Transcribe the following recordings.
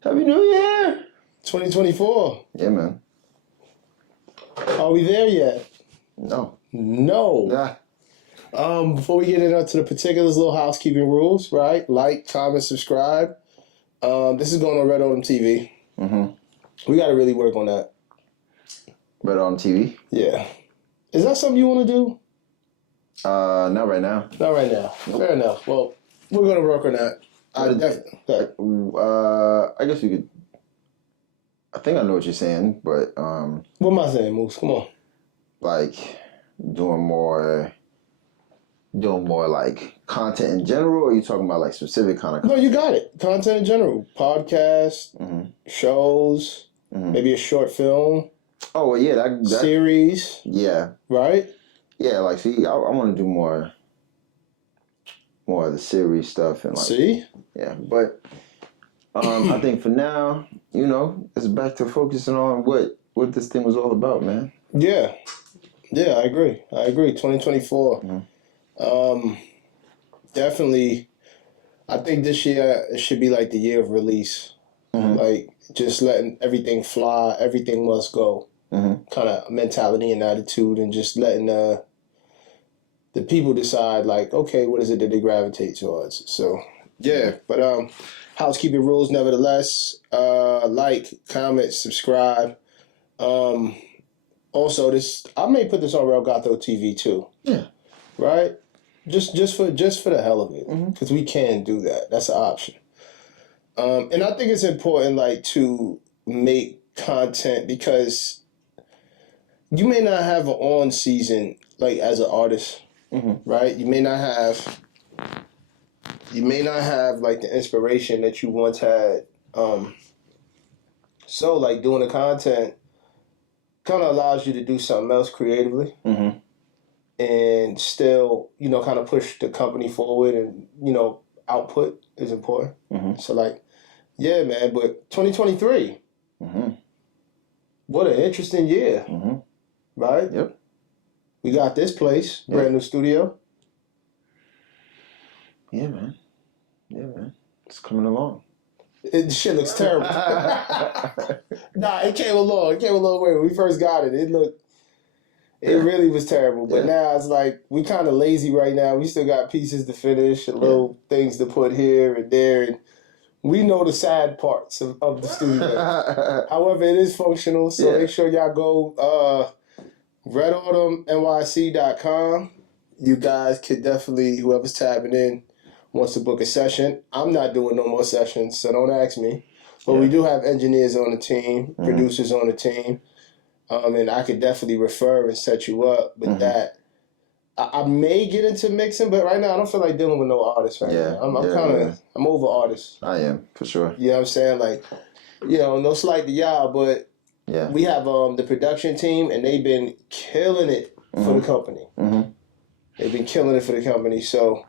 Happy New Year! 2024. Yeah, man. Are we there yet? No. No. Before we get into the particulars, little housekeeping rules, right? Like, comment, subscribe. This is going on Red Autumn TV. We got to really work on that. Red Autumn TV? Yeah. Is that something you want to do? Not right now. Not right now. Nope. Fair enough. Well, we're going to work on that. I guess we could. I think I know what you're saying, but what am I saying, Moose? Come on. Like doing more like content in general, or are you talking about like specific kind of content? No, you got it. Content in general. Podcasts, shows, maybe a short film. Oh, well, yeah, that series. Yeah. Right? Yeah, like, see, I want to do more of the series stuff. And like, see? Yeah, but I think for now, it's back to focusing on what this thing was all about, man. Yeah. Yeah, I agree. 2024. Definitely, I think this year it should be like the year of release. Like, just letting everything fly, everything must go. Kind of mentality and attitude, and just letting the people decide, like, okay, what is it that they gravitate towards? So, yeah, but housekeeping rules nevertheless. Like, comment, subscribe. Also, I may put this on Real Gato TV too. Yeah. Right? Just for the hell of it, because we can do that. That's an option. And I think it's important, like, to make content, because you may not have an on season, like, as an artist, right? You may not have like the inspiration that you once had. So, like, doing the content kind of allows you to do something else creatively, and still, kind of push the company forward, and output is important. So, like, yeah, man. But 2023, what an interesting year, right? Yep. We got this place, brand new studio. Yeah, man. It's coming along. The shit looks terrible. Nah, it came along. It came a long way. When we first got it, it really was terrible. But now it's like we kind of lazy right now. We still got pieces to finish and little things to put here and there. And we know the sad parts of the studio. However, it is functional. So make sure y'all go redautumnyc.com. You guys could definitely, whoever's tapping in, wants to book a session. I'm not doing no more sessions, so don't ask me. But we do have engineers on the team, producers on the team, and I could definitely refer and set you up with that. I may get into mixing, but right now I don't feel like dealing with no artists right now. I'm over artists. I am, for sure. You know what I'm saying? Like, no slight to y'all, but we have the production team, and they've been killing it for the company. They've been killing it for the company, so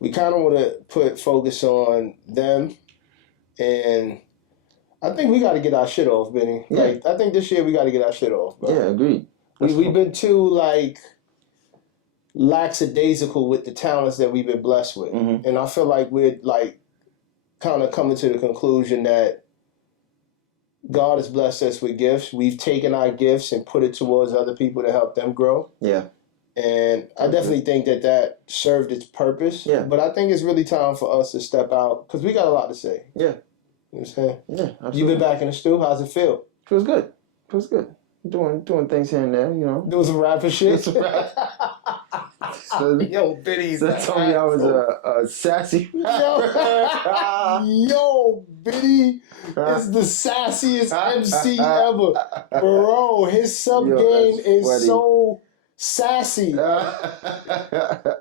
we kind of want to put focus on them, and I think we got to get our shit off, Benny. Yeah. Like, I think this year we got to get our shit off, bro. Yeah, agreed. We've been too, like, lackadaisical with the talents that we've been blessed with. And I feel like we're, like, kind of coming to the conclusion that God has blessed us with gifts. We've taken our gifts and put it towards other people to help them grow. Yeah. And I definitely think that served its purpose. Yeah. But I think it's really time for us to step out, because we got a lot to say. Yeah. You know what I'm saying? Yeah, absolutely. You've been back in the stew. How's it feel? Feels good. Doing things here and there, Doing some rapping shit. So, yo, Biddy's. So told me I was a sassy. Yo, Biddy is the sassiest MC ever. Bro, his sub game is funny. So sassy.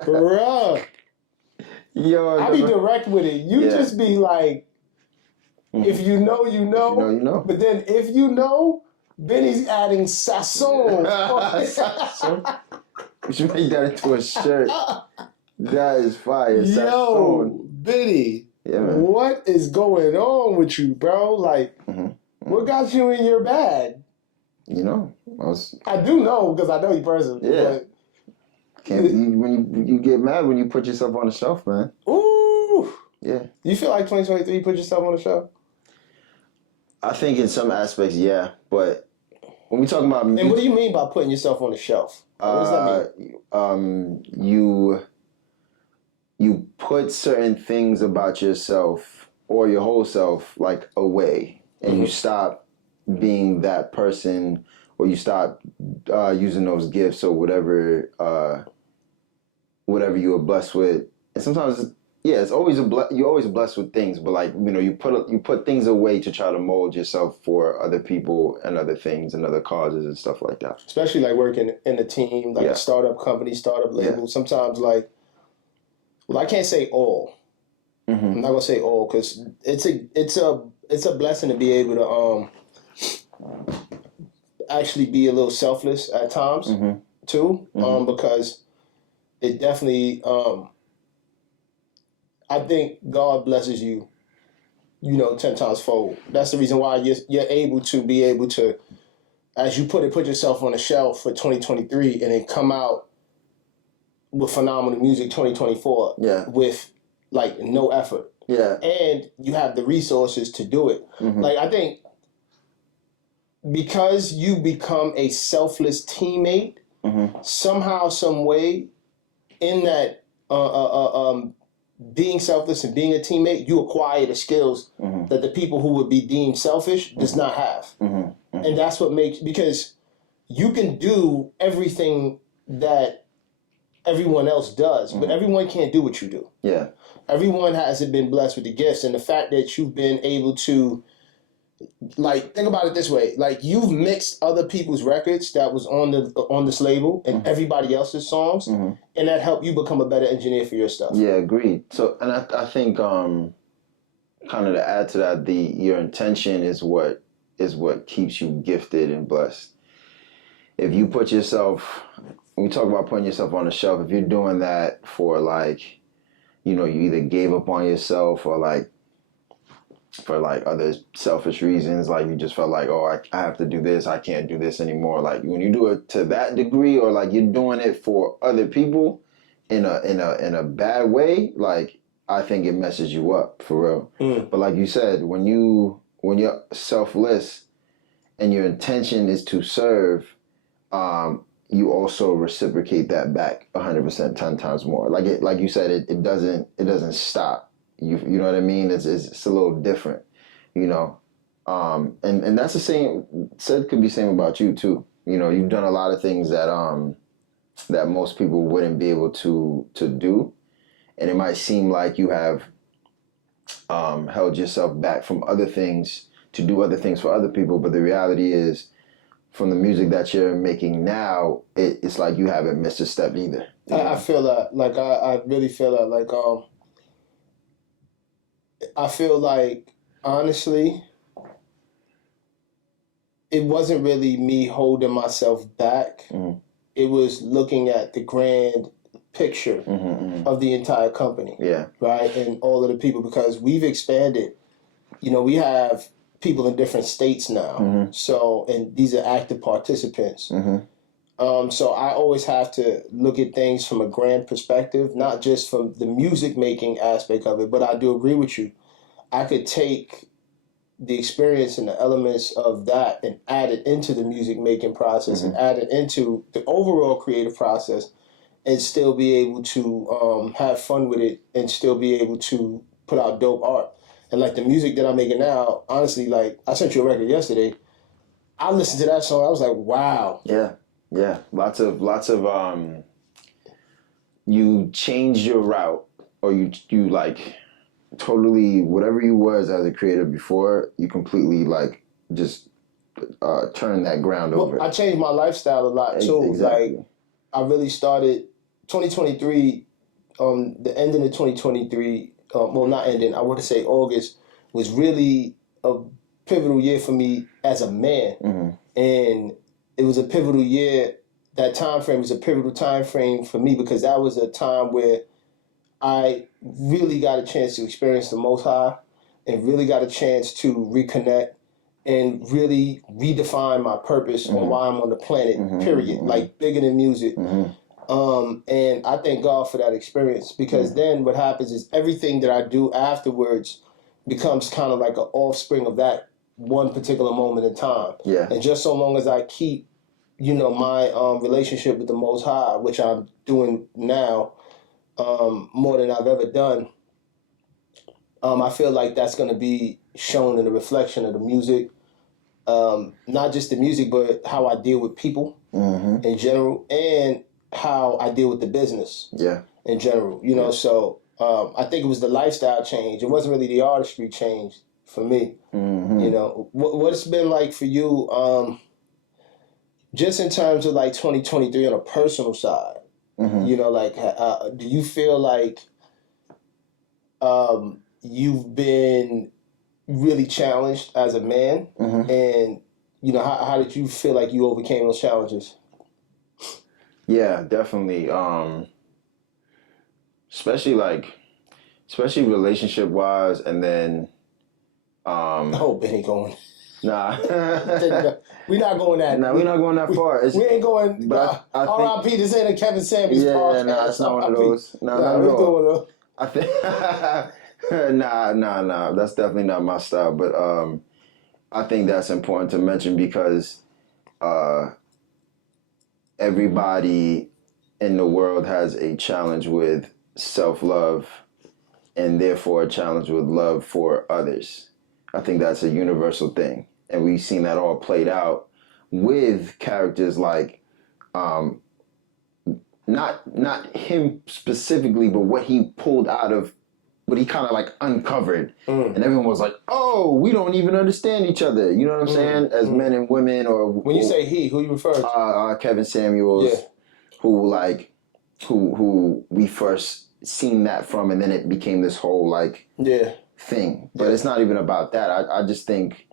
Bruh. Yo, I be direct with it. You just be like, if you know, you know. You know. But then if you know, Benny's adding sasson. We should make that into a shirt. That is fire. Yo, Benny. Yeah, man. What is going on with you, bro? Like, what got you in your bag? I do know, because I know you personally. Yeah. When you get mad when you put yourself on the shelf, man. Ooh. Yeah. You feel like 2023 put yourself on the shelf? I think in some aspects, yeah, but when we talk about And what do you mean by putting yourself on the shelf? What does that mean? You put certain things about yourself or your whole self like away, and you stop being that person, or you stop using those gifts or whatever you were blessed with. And sometimes, yeah, it's always you're always blessed with things, but like you put things away to try to mold yourself for other people and other things and other causes and stuff like that. Especially like working in a team, like a startup company, startup label. Sometimes like, well, I can't say all. I'm not gonna say all because it's a blessing to be able to actually be a little selfless at times too, because it definitely I think God blesses you, 10 times fold. That's the reason why you're able to, as you put yourself on the shelf for 2023 and then come out with phenomenal music 2024 with like no effort. Yeah. And you have the resources to do it. Like I think because you become a selfless teammate, somehow, some way, in that being selfless and being a teammate, you acquire the skills that the people who would be deemed selfish does not have. And that's what makes, because you can do everything that everyone else does, but everyone can't do what you do. Yeah. Everyone hasn't been blessed with the gifts, and the fact that you've been able to, like, think about it this way: like, you've mixed other people's records that was on this label and everybody else's songs, and that helped you become a better engineer for your stuff. Yeah, agreed. So, and I think kind of to add to that, your intention is what keeps you gifted and blessed. If you put yourself, when we talk about putting yourself on the shelf, if you're doing that for like, you either gave up on yourself or like for like other selfish reasons, like you just felt like, oh, I have to do this, I can't do this anymore. Like when you do it to that degree, or like you're doing it for other people in a bad way, like I think it messes you up for real. But like you said, when you're selfless and your intention is to serve, you also reciprocate that back 100%, 10 times more. Like you said, it doesn't stop. You know what I mean? It's a little different, and that's the same. Said could be same about you too. You've done a lot of things that most people wouldn't be able to do, and it might seem like you have held yourself back from other things to do other things for other people, but the reality is, from the music that you're making now, it's like you haven't missed a step either. I feel that. Like, I really feel that. Like, I feel like, honestly, it wasn't really me holding myself back. It was looking at the grand picture of the entire company. Yeah. Right? And all of the people, because we've expanded. We have people in different states now. So, and these are active participants. So I always have to look at things from a grand perspective, not just from the music making aspect of it, but I do agree with you. I could take the experience and the elements of that and add it into the music making process and add it into the overall creative process and still be able to have fun with it and still be able to put out dope art. And like the music that I'm making now, honestly, like I sent you a record yesterday. I listened to that song. I was like, wow. Yeah. Lots of you changed your route, or you like totally whatever you was as a creator before, you completely like just turn that ground over. I changed my lifestyle a lot too. Exactly. Like I really started 2023, the ending of 2023. Well, not ending. I want to say August was really a pivotal year for me as a man, and it was a pivotal year. That time frame was a pivotal time frame for me because that was a time where I really got a chance to experience the Most High and really got a chance to reconnect and really redefine my purpose on why I'm on the planet, period. Like bigger than music. And I thank God for that experience because then what happens is everything that I do afterwards becomes kind of like an offspring of that one particular moment in time. Yeah. And just so long as I keep, my relationship with the Most High, which I'm doing now more than I've ever done, I feel like that's going to be shown in the reflection of the music. Not just the music, but how I deal with people in general, and how I deal with the business in general. So I think it was the lifestyle change. It wasn't really the artistry change for me. What it's been like for you, just in terms of like 2023 on a personal side. Do you feel like you've been really challenged as a man, and how did you feel like you overcame those challenges? Yeah, definitely. Especially relationship wise, and then Oh, Benny going. nah. We're not going that. Nah, we're not going that far. We ain't going. But I think, R.I.P. This ain't a Kevin Samuels podcast. Nah, it's not one of those. Nah, not at all. I think nah. That's definitely not my style. But I think that's important to mention because everybody in the world has a challenge with self-love, and therefore a challenge with love for others. I think that's a universal thing. And we've seen that all played out with characters like, not him specifically, but what he pulled out of, what he kind of like uncovered. And everyone was like, oh, we don't even understand each other. You know what I'm saying? As men and women, or... When you say he, who you refer to? Kevin Samuels, who we first seen that from, and then it became this whole thing. But it's not even about that. I just think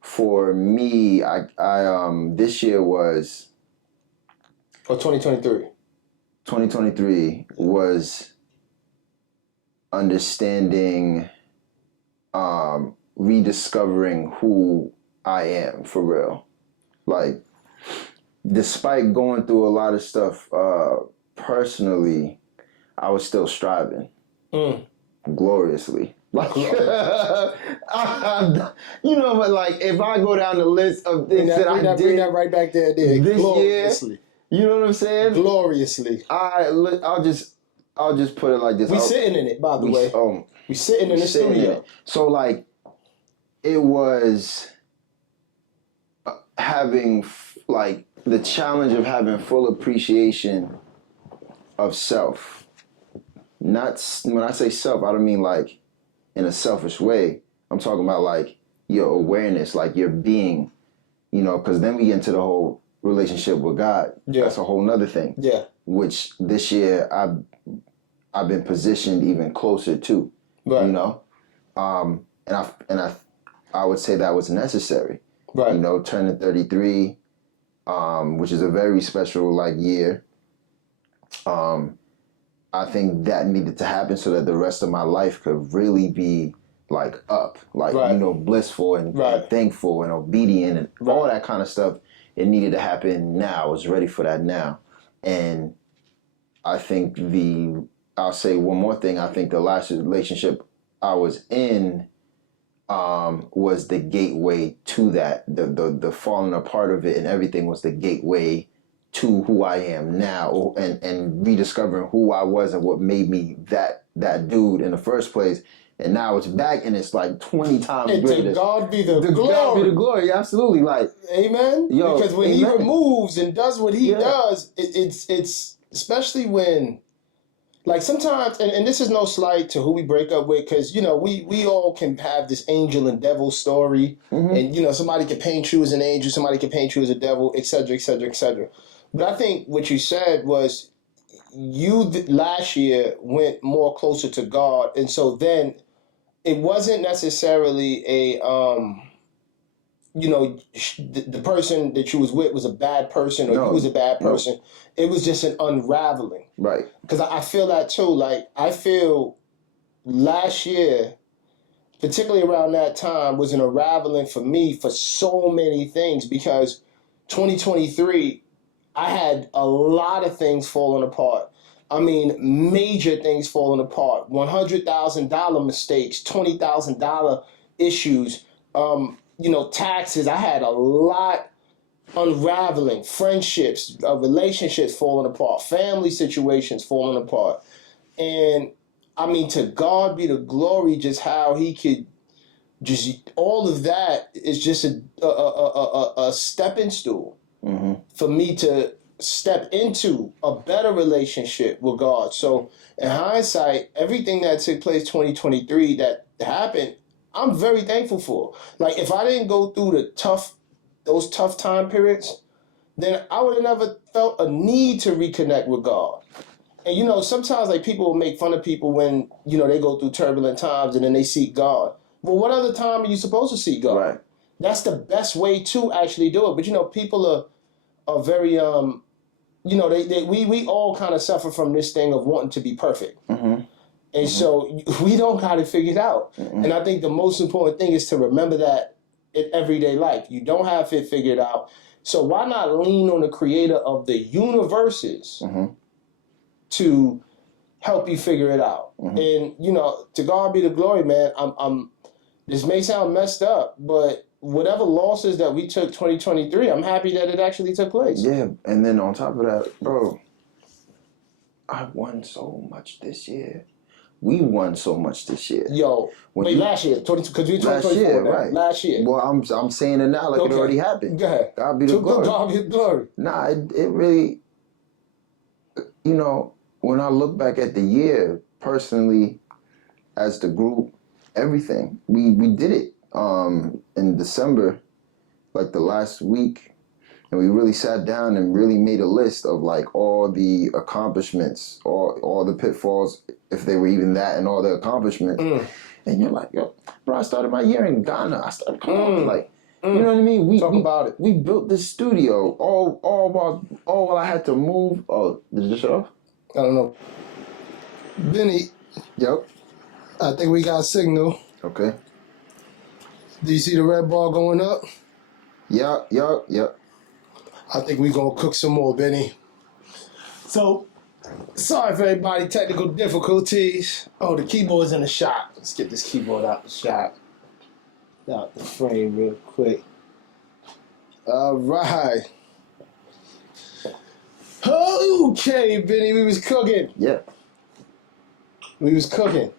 for me, I this year was... Or 2023. 2023 was understanding, rediscovering who I am for real. Like, despite going through a lot of stuff personally, I was still striving gloriously. Like, but like, if I go down the list of things that I did, bring that right back there, this gloriously. year, you know what I'm saying? Gloriously. I'll just put it like this. We sitting in it, by the way. We sitting in the studio. So like, it was having like the challenge of having full appreciation of self. Not when I say self, I don't mean like in a selfish way. I'm talking about like your awareness, like your being, because then we get into the whole relationship with God. Yeah. That's a whole nother thing. Yeah. Which this year I've been positioned even closer to. Right. And I would say that was necessary. Right. Turning 33, which is a very special year. I think that needed to happen so that the rest of my life could really be up, blissful and thankful and obedient and all that kind of stuff. It needed to happen now. I was ready for that now. And I think I'll say one more thing. I think the last relationship I was in was the gateway to that. The falling apart of it and everything was the gateway to who I am now, and rediscovering who I was and what made me that dude in the first place. And now it's back, and it's 20 times greater. To God be the glory. God be the glory, absolutely. Amen. Because when He removes and does what He does, it's especially when, sometimes, and this is no slight to who we break up with, because we all can have this angel and devil story, and somebody can paint you as an angel, somebody can paint you as a devil, etc., etc., etc. But I think what you said was you last year went more closer to God, and so then it wasn't necessarily a the person that you was with was a bad person, or you was a bad person. It was just an unraveling. Right. Because I feel that too. I feel last year, particularly around that time, was an unraveling for me for so many things, because 2023, I had a lot of things falling apart. I mean, major things falling apart. $100,000 mistakes, $20,000 issues. taxes. I had a lot unraveling, friendships, relationships falling apart, family situations falling apart. And I mean, to God be the glory, just how he could just, all of that is just a stepping stool for me to step into a better relationship with God. So in hindsight, everything that took place 2023 that happened, I'm very thankful for. Like, if I didn't go through those tough time periods, then I would have never felt a need to reconnect with God. And sometimes like people will make fun of people when, they go through turbulent times and then they seek God. Well, what other time are you supposed to seek God? Right. That's the best way to actually do it. But people are very we all kind of suffer from this thing of wanting to be perfect. And so we don't got it figured out. And I think the most important thing is to remember that in everyday life. You don't have it figured out. So why not lean on the creator of the universes to help you figure it out? And, to God be the glory, man. This may sound messed up, but whatever losses that we took 2023, I'm happy that it actually took place. Yeah, and then on top of that, bro, I won so much this year. We won so much this year. Yo, last year, because we 2024 last year, now. right? Last year. Well, I'm saying it now like it already happened. Go ahead. God be the glory. God be the glory. Nah, it really, when I look back at the year personally, as the group, everything we did it in December, like the last week. And we really sat down and really made a list of like all the accomplishments, all the pitfalls, if they were even that, and all the accomplishments. And you're like, yo, bro, I started my year in Ghana. I started coming like, you know what I mean? Talk about it. We built this studio all while I had to move. Oh, did you shut off? I don't know. Benny. Yep. I think we got a signal. Okay. Do you see the red bar going up? Yep. I think we're going to cook some more, Benny. So, sorry for everybody, technical difficulties. Oh, the keyboard's in the shop. Let's get this keyboard out the shop. Out the frame real quick. All right. Okay, Benny, we was cooking. Yeah. We was cooking.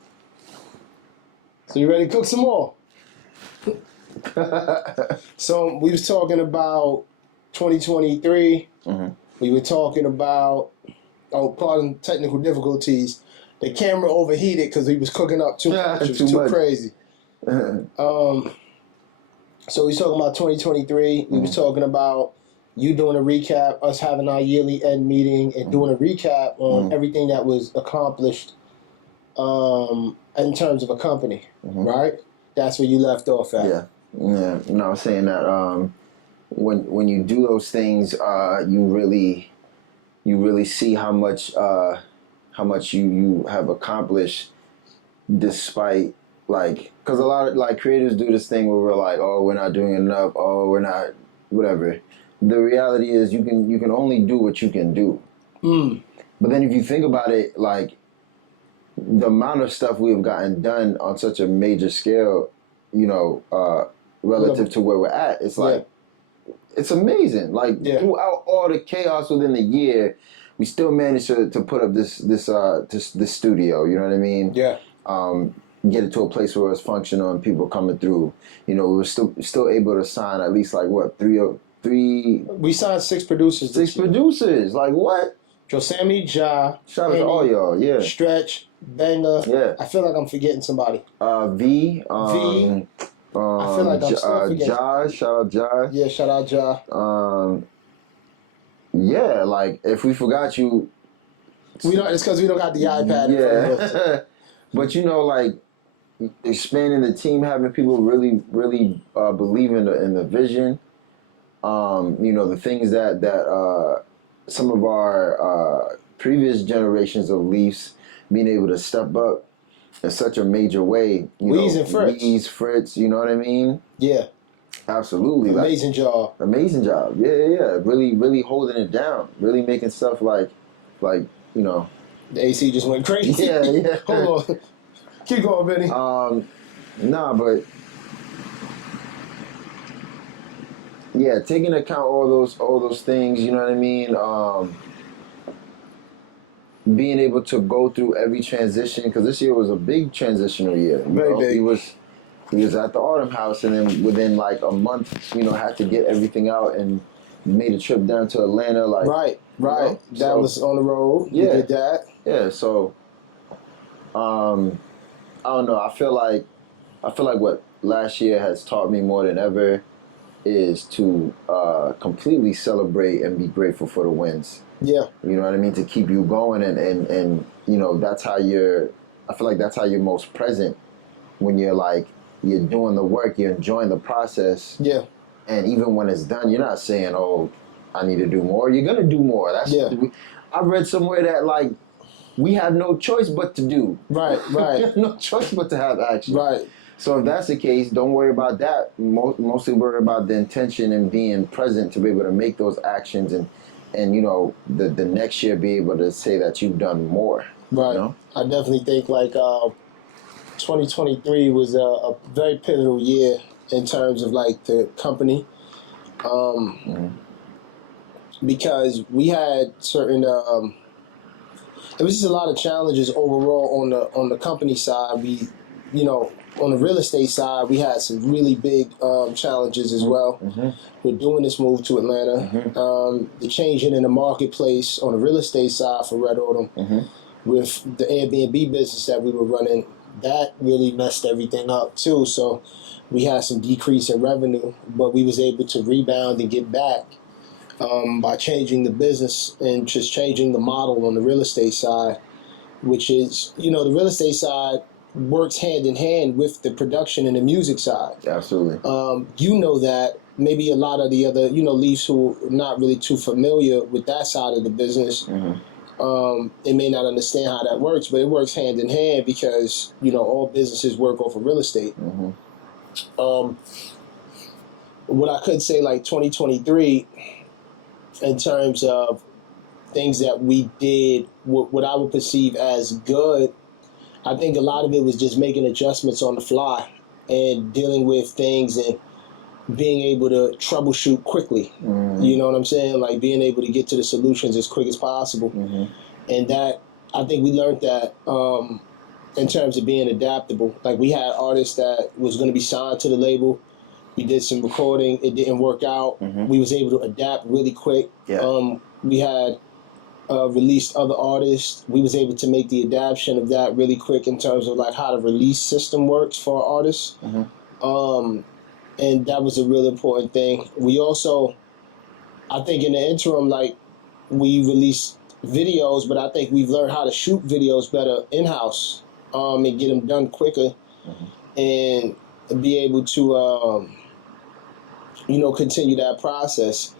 So you ready to cook some more? So we was talking about 2023. We were talking about, pardon technical difficulties. The camera overheated because we was cooking up too much. It was too crazy. So we was talking about 2023. We was talking about you doing a recap, us having our yearly end meeting and doing a recap on everything that was accomplished in terms of a company, right? That's where you left off at. Yeah. I was saying that when you do those things, you really see how much you have accomplished, despite because a lot of creators do this thing where we're like, oh, we're not doing enough, oh, we're not whatever. The reality is you can only do what you can do. But then if you think about it, the amount of stuff we've gotten done on such a major scale, relative to where we're at, it's it's amazing. Throughout all the chaos within the year, we still managed to put up this studio. You know what I mean? Yeah. Get it to a place where it's functional and people coming through. We were still able to sign at least three. We signed 6 producers. 6 producers. What? Josami, Ja. Shout out to all y'all. Yeah. Stretch, Banger. Yeah. I feel like I'm forgetting somebody. V. V. I feel like I'm still forgetting. Josh, shout out Josh. Yeah, shout out Josh. Yeah, if we forgot you, we don't. It's because we don't got the iPad. Yeah, but expanding the team, having people really believe in the vision. The things that some of our previous generations of Leafs being able to step up in such a major way. Weez, Fritz, you know what I mean? Yeah. Absolutely. Amazing job. Amazing job. Yeah. Really holding it down. Really making stuff The AC just went crazy. Yeah. Hold on. Keep going, Benny. But yeah, taking into account all those things, you know what I mean. Being able to go through every transition, because this year was a big transitional year. You Very know, big. he was at the Autumn House, and then within like a month, you know, had to get everything out and made a trip down to Atlanta. Like, Right. you know? That So, was on the road. yeah. You did that. Yeah. So, I don't know. I feel like what last year has taught me more than ever is to completely celebrate and be grateful for the wins. Yeah. You know what I mean? To keep you going, and you know, that's how you're. I feel like that's how you're most present when you're like you're doing the work, you're enjoying the process. Yeah. And even when it's done, you're not saying, "Oh, I need to do more." You're gonna do more. I read somewhere that like we have no choice but to do. Right. We have no choice but to have action. Right. So if that's the case, don't worry about that. Mostly worry about the intention and being present to be able to make those actions and you know the next year be able to say that you've done more. Right. You know? I definitely think like 2023 was a very pivotal year in terms of like the company, because we had certain. It was just a lot of challenges overall on the company side. We, you know, on the real estate side, we had some really big challenges as well. We're doing this move to Atlanta. The changing in the marketplace on the real estate side for Red Autumn with the Airbnb business that we were running, that really messed everything up too. So we had some decrease in revenue, but we was able to rebound and get back by changing the business and just changing the model on the real estate side, which is, you know, the real estate side works hand in hand with the production and the music side. Absolutely. You know that. Maybe a lot of the other, you know, Leafs who are not really too familiar with that side of the business, they may not understand how that works, but it works hand in hand because, you know, all businesses work off of real estate. What I could say, like 2023, in terms of things that we did, what I would perceive as good, I think a lot of it was just making adjustments on the fly and dealing with things and being able to troubleshoot quickly. You know what I'm saying? Like being able to get to the solutions as quick as possible. And that, I think we learned that in terms of being adaptable. Like we had artists that was going to be signed to the label. We did some recording. It didn't work out. We was able to adapt really quick. We had released other artists. We was able to make the adaptation of that really quick in terms of like how the release system works for artists. And that was a real important thing. We also, I think in the interim, like we released videos, but I think we've learned how to shoot videos better in-house and get them done quicker and be able to, you know, continue that process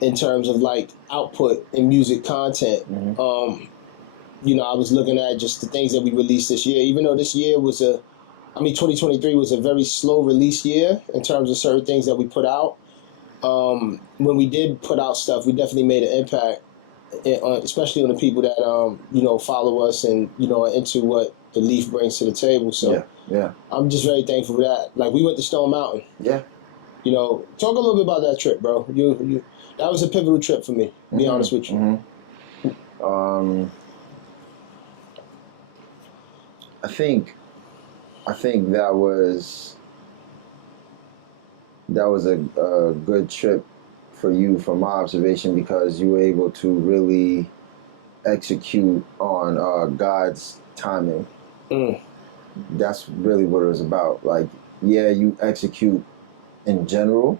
in terms of like output and music content. You know, I was looking at just the things that we released this year, even though this year was 2023 was a very slow release year in terms of certain things that we put out. When we did put out stuff, we definitely made an impact, especially on the people that, you know, follow us and, you know, are into what the Leaf brings to the table. So I'm just very thankful for that. Like we went to Stone Mountain. You know, talk a little bit about that trip, bro. That was a pivotal trip for me, to be honest with you. I think that was a good trip for you from my observation because you were able to really execute on God's timing. That's really what it was about. Like, yeah, you execute in general,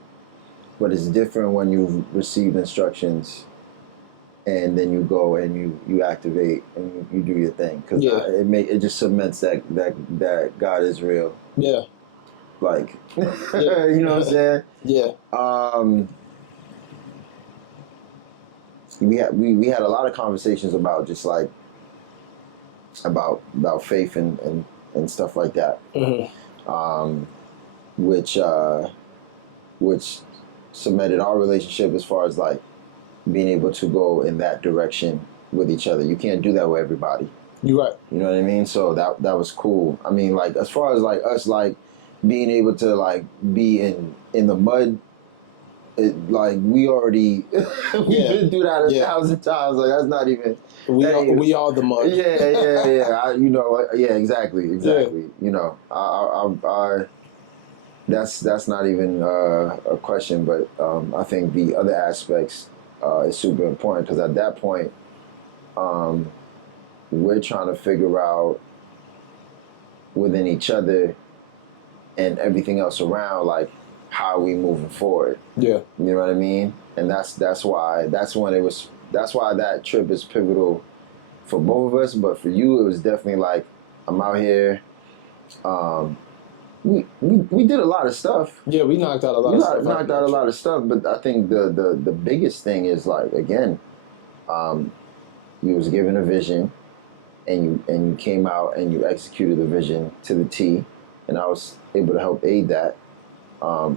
but it's different when you've received instructions and then you go and you activate and you do your thing because it just cements that God is real. Like, you know what I'm saying? We had a lot of conversations about just like about faith and stuff like that, which cemented our relationship as far as like being able to go in that direction with each other. You can't do that with everybody. You're right. You know what I mean? So that was cool. I mean, like as far as like us like being able to like be in the mud like we already we've been through that 1,000 times. Like that's not even. We are the money. Yeah. Exactly. You know, I that's not even a question. But I think the other aspects is super important because at that point, we're trying to figure out within each other and everything else around, like how are we moving forward. Yeah, you know what I mean. And that's why that trip is pivotal for both of us. But for you, it was definitely like I'm out here. We did a lot of stuff. Yeah, we knocked out a lot of stuff. But I think the biggest thing is like again, you was given a vision, and you came out and you executed the vision to the T, and I was able to help aid that.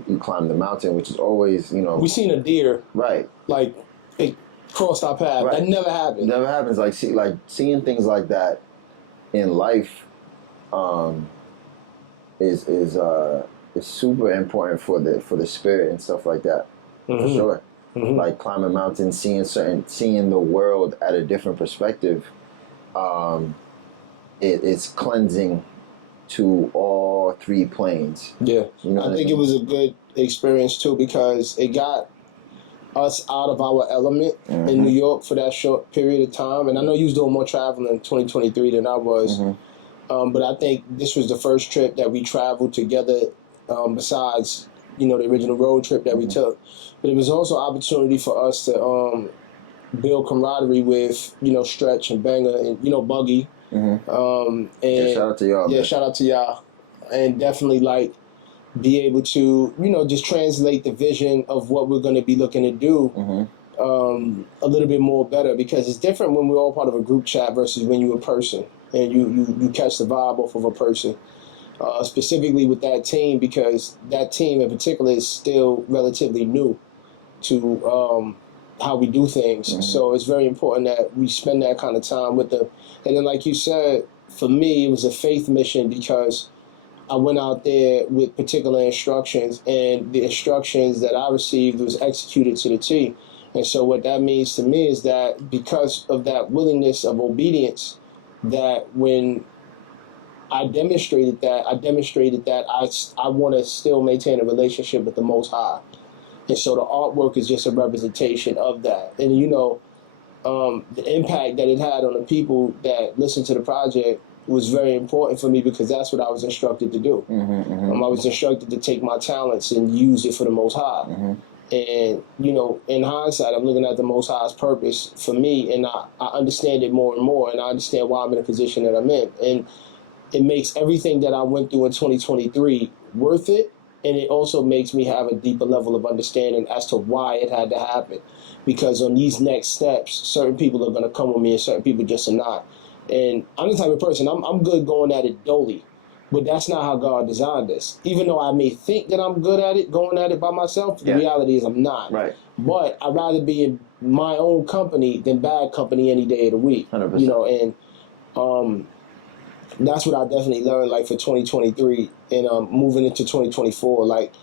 You climbed the mountain, which is always, you know. We seen a deer. Right. Like, it crossed our path. Right. That never happened. Never happens. Like, seeing things like that in life is super important for the spirit and stuff like that. For sure. Like climbing mountains, seeing the world at a different perspective. It's cleansing to all three planes. Yeah, you know I think it was a good experience too because it got us out of our element in New York for that short period of time. And I know you was doing more traveling in 2023 than I was, but I think this was the first trip that we traveled together besides, you know, the original road trip that we took. But it was also an opportunity for us to build camaraderie with, you know, Stretch and Banger and, you know, Buggy. And shout out to y'all. Yeah, shout out to y'all. And definitely like be able to, you know, just translate the vision of what we're going to be looking to do a little bit more better, because it's different when we're all part of a group chat versus when you're a person and you catch the vibe off of a person. Specifically with that team, because that team in particular is still relatively new to how we do things. So it's very important that we spend that kind of time with them. And then, like you said, for me, it was a faith mission because I went out there with particular instructions, and the instructions that I received was executed to the T. And so what that means to me is that because of that willingness of obedience, that when I demonstrated that I want to still maintain a relationship with the Most High. And so the artwork is just a representation of that. And, you know, the impact that it had on the people that listened to the project was very important for me because that's what I was instructed to do. I was instructed to take my talents and use it for the Most High. And, you know, in hindsight, I'm looking at the Most High's purpose for me, and I understand it more and more, and I understand why I'm in the position that I'm in. And it makes everything that I went through in 2023 worth it. And it also makes me have a deeper level of understanding as to why it had to happen. Because on these next steps, certain people are going to come with me and certain people just are not. And I'm the type of person, I'm good going at it dully. But that's not how God designed this. Even though I may think that I'm good at it, going at it by myself, the reality is I'm not. Right. But I'd rather be in my own company than bad company any day of the week. 100%. You know, and that's what I definitely learned, like, for 2023 and moving into 2024, like,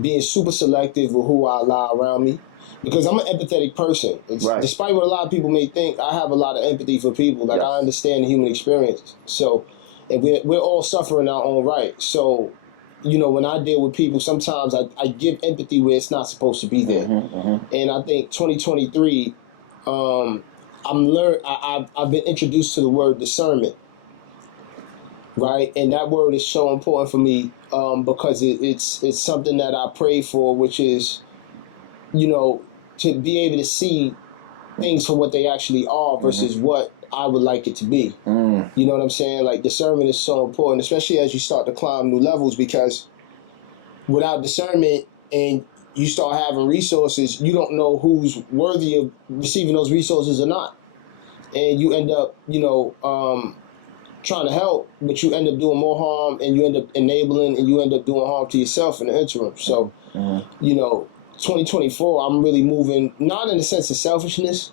being super selective with who I allow around me. Because I'm an empathetic person. Despite what a lot of people may think, I have a lot of empathy for people. Like, I understand the human experience. So, and we're all suffering our own right. So, you know, when I deal with people, sometimes I give empathy where it's not supposed to be there. And I think 2023, I've been introduced to the word discernment. Right, and that word is so important for me because it's something that I pray for, which is, you know, to be able to see things for what they actually are versus what I would like it to be. You know what I'm saying? Like, discernment is so important, especially as you start to climb new levels, because without discernment and you start having resources, you don't know who's worthy of receiving those resources or not. And you end up, you know, trying to help, but you end up doing more harm, and you end up enabling, and you end up doing harm to yourself in the interim. So, you know, 2024, I'm really moving, not in the sense of selfishness,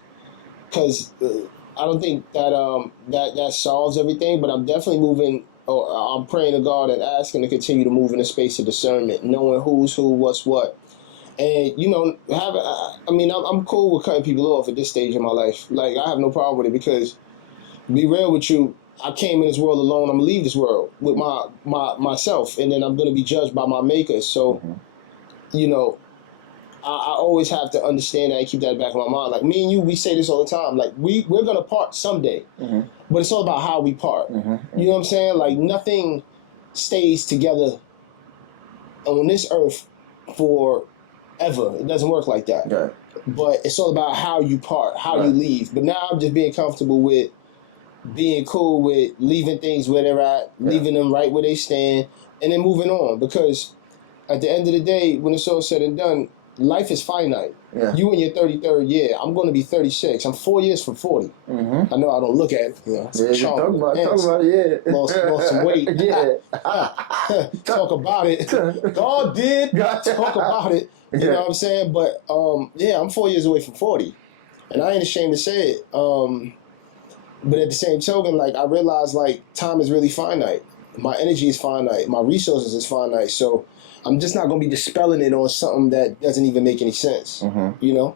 because I don't think that that solves everything, but I'm definitely moving, or I'm praying to God and asking to continue to move in a space of discernment, knowing who's who, what's what. And I'm cool with cutting people off at this stage in my life. Like, I have no problem with it because, to be real with you, I came in this world alone. I'm gonna leave this world with myself, and then I'm gonna be judged by my maker. So, I always have to understand that and keep that in the back of my mind. Like, me and you, we say this all the time. Like, we're gonna part someday, but it's all about how we part. You know what I'm saying? Like, nothing stays together on this earth forever. It doesn't work like that. Right. But it's all about how you part, how you leave. But now I'm just being comfortable with being cool with leaving things where they're at, leaving them right where they stand, and then moving on. Because at the end of the day, when it's all said and done, life is finite. Yeah. You in your 33rd year. I'm going to be 36. I'm 4 years from 40. I know I don't look at it. Talk about it, yeah. Lost some weight. Yeah. Talk about it. God did talk about it. You know what I'm saying? But, I'm 4 years away from 40. And I ain't ashamed to say it. But at the same token, like, I realize, like, time is really finite. My energy is finite. My resources is finite. So I'm just not going to be dispelling it on something that doesn't even make any sense. You know?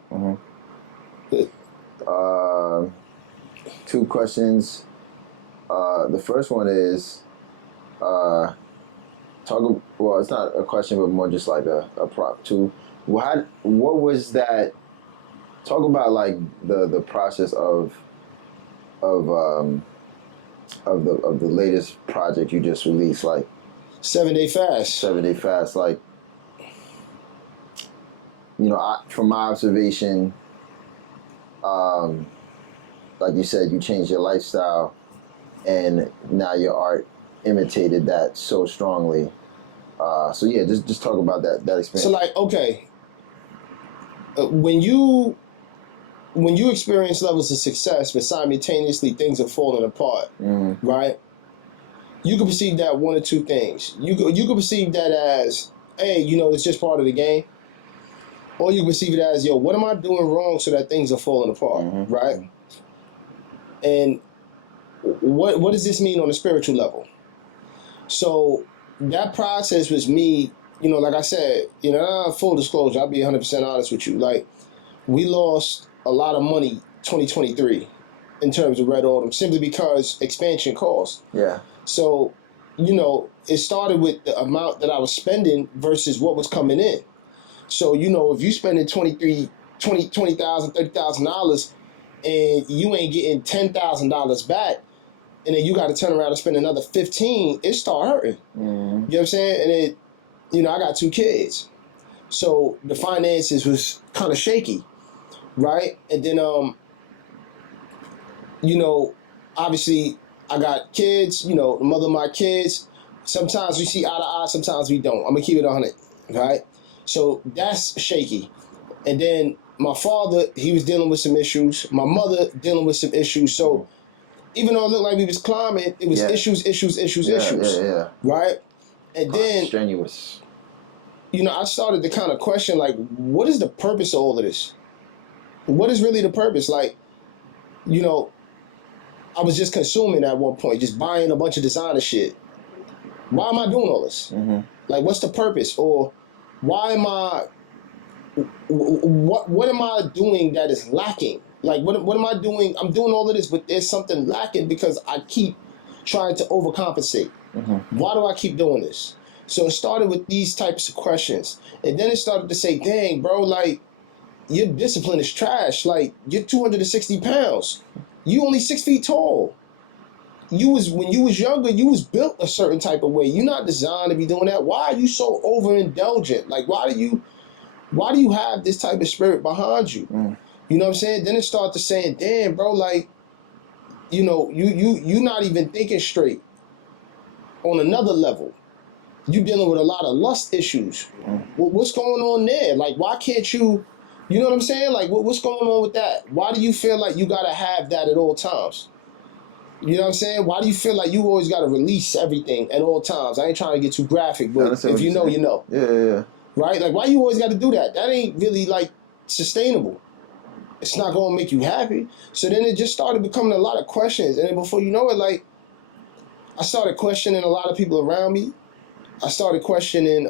Two questions. The first one is, it's not a question, but more just like a prop too. What was that? Talk about like the process of the latest project you just released, like 7 Day Fast. 7 Day Fast, like, from my observation, like you said, you changed your lifestyle, and now your art imitated that so strongly. Just talk about that experience. So, like, okay, when you experience levels of success, but simultaneously things are falling apart, right? You can perceive that one or two things. You can perceive that as, hey, it's just part of the game. Or you can perceive it as, yo, what am I doing wrong so that things are falling apart, right? And what does this mean on a spiritual level? So that process was me, like I said, full disclosure, I'll be 100% honest with you. Like, we lost a lot of money 2023 in terms of Red Autumn, simply because expansion cost. Yeah. So, it started with the amount that I was spending versus what was coming in. So, if you spending $20,000, $30,000 and you ain't getting $10,000 back, and then you got to turn around and spend another 15, it start hurting. You know what I'm saying? And I got 2 kids. So the finances was kind of shaky, right? And then, obviously I got kids, the mother of my kids. Sometimes we see eye to eye, sometimes we don't. I'm going to keep it 100, right? So that's shaky. And then my father, he was dealing with some issues. My mother dealing with some issues. So even though it looked like we was climbing, it was issues. Yeah. Right? And then strenuous. I started to kind of question, like, what is the purpose of all of this? What is really the purpose? Like, I was just consuming at one point, just buying a bunch of designer shit. Why am I doing all this? Like, what's the purpose? Or why am I, what am I doing that is lacking? Like, what am I doing? I'm doing all of this, but there's something lacking because I keep trying to overcompensate. Why do I keep doing this? So it started with these types of questions. And then it started to say, dang, bro, like, your discipline is trash. Like, you're 260 pounds. You only 6 feet tall. When you was younger, you was built a certain type of way. You're not designed to be doing that. Why are you so overindulgent? Like, why do you have this type of spirit behind you? You know what I'm saying? Then it started saying, damn, bro, like, you not even thinking straight on another level. You dealing with a lot of lust issues. What's going on there? Like, why can't you know what I'm saying? Like, what's going on with that? Why do you feel like you got to have that at all times? You know what I'm saying? Why do you feel like you always got to release everything at all times? I ain't trying to get too graphic, but if you know, you know. Yeah. Right? Like, why you always got to do that? That ain't really, like, sustainable. It's not going to make you happy. So then it just started becoming a lot of questions. And then before you know it, like, I started questioning a lot of people around me. I started questioning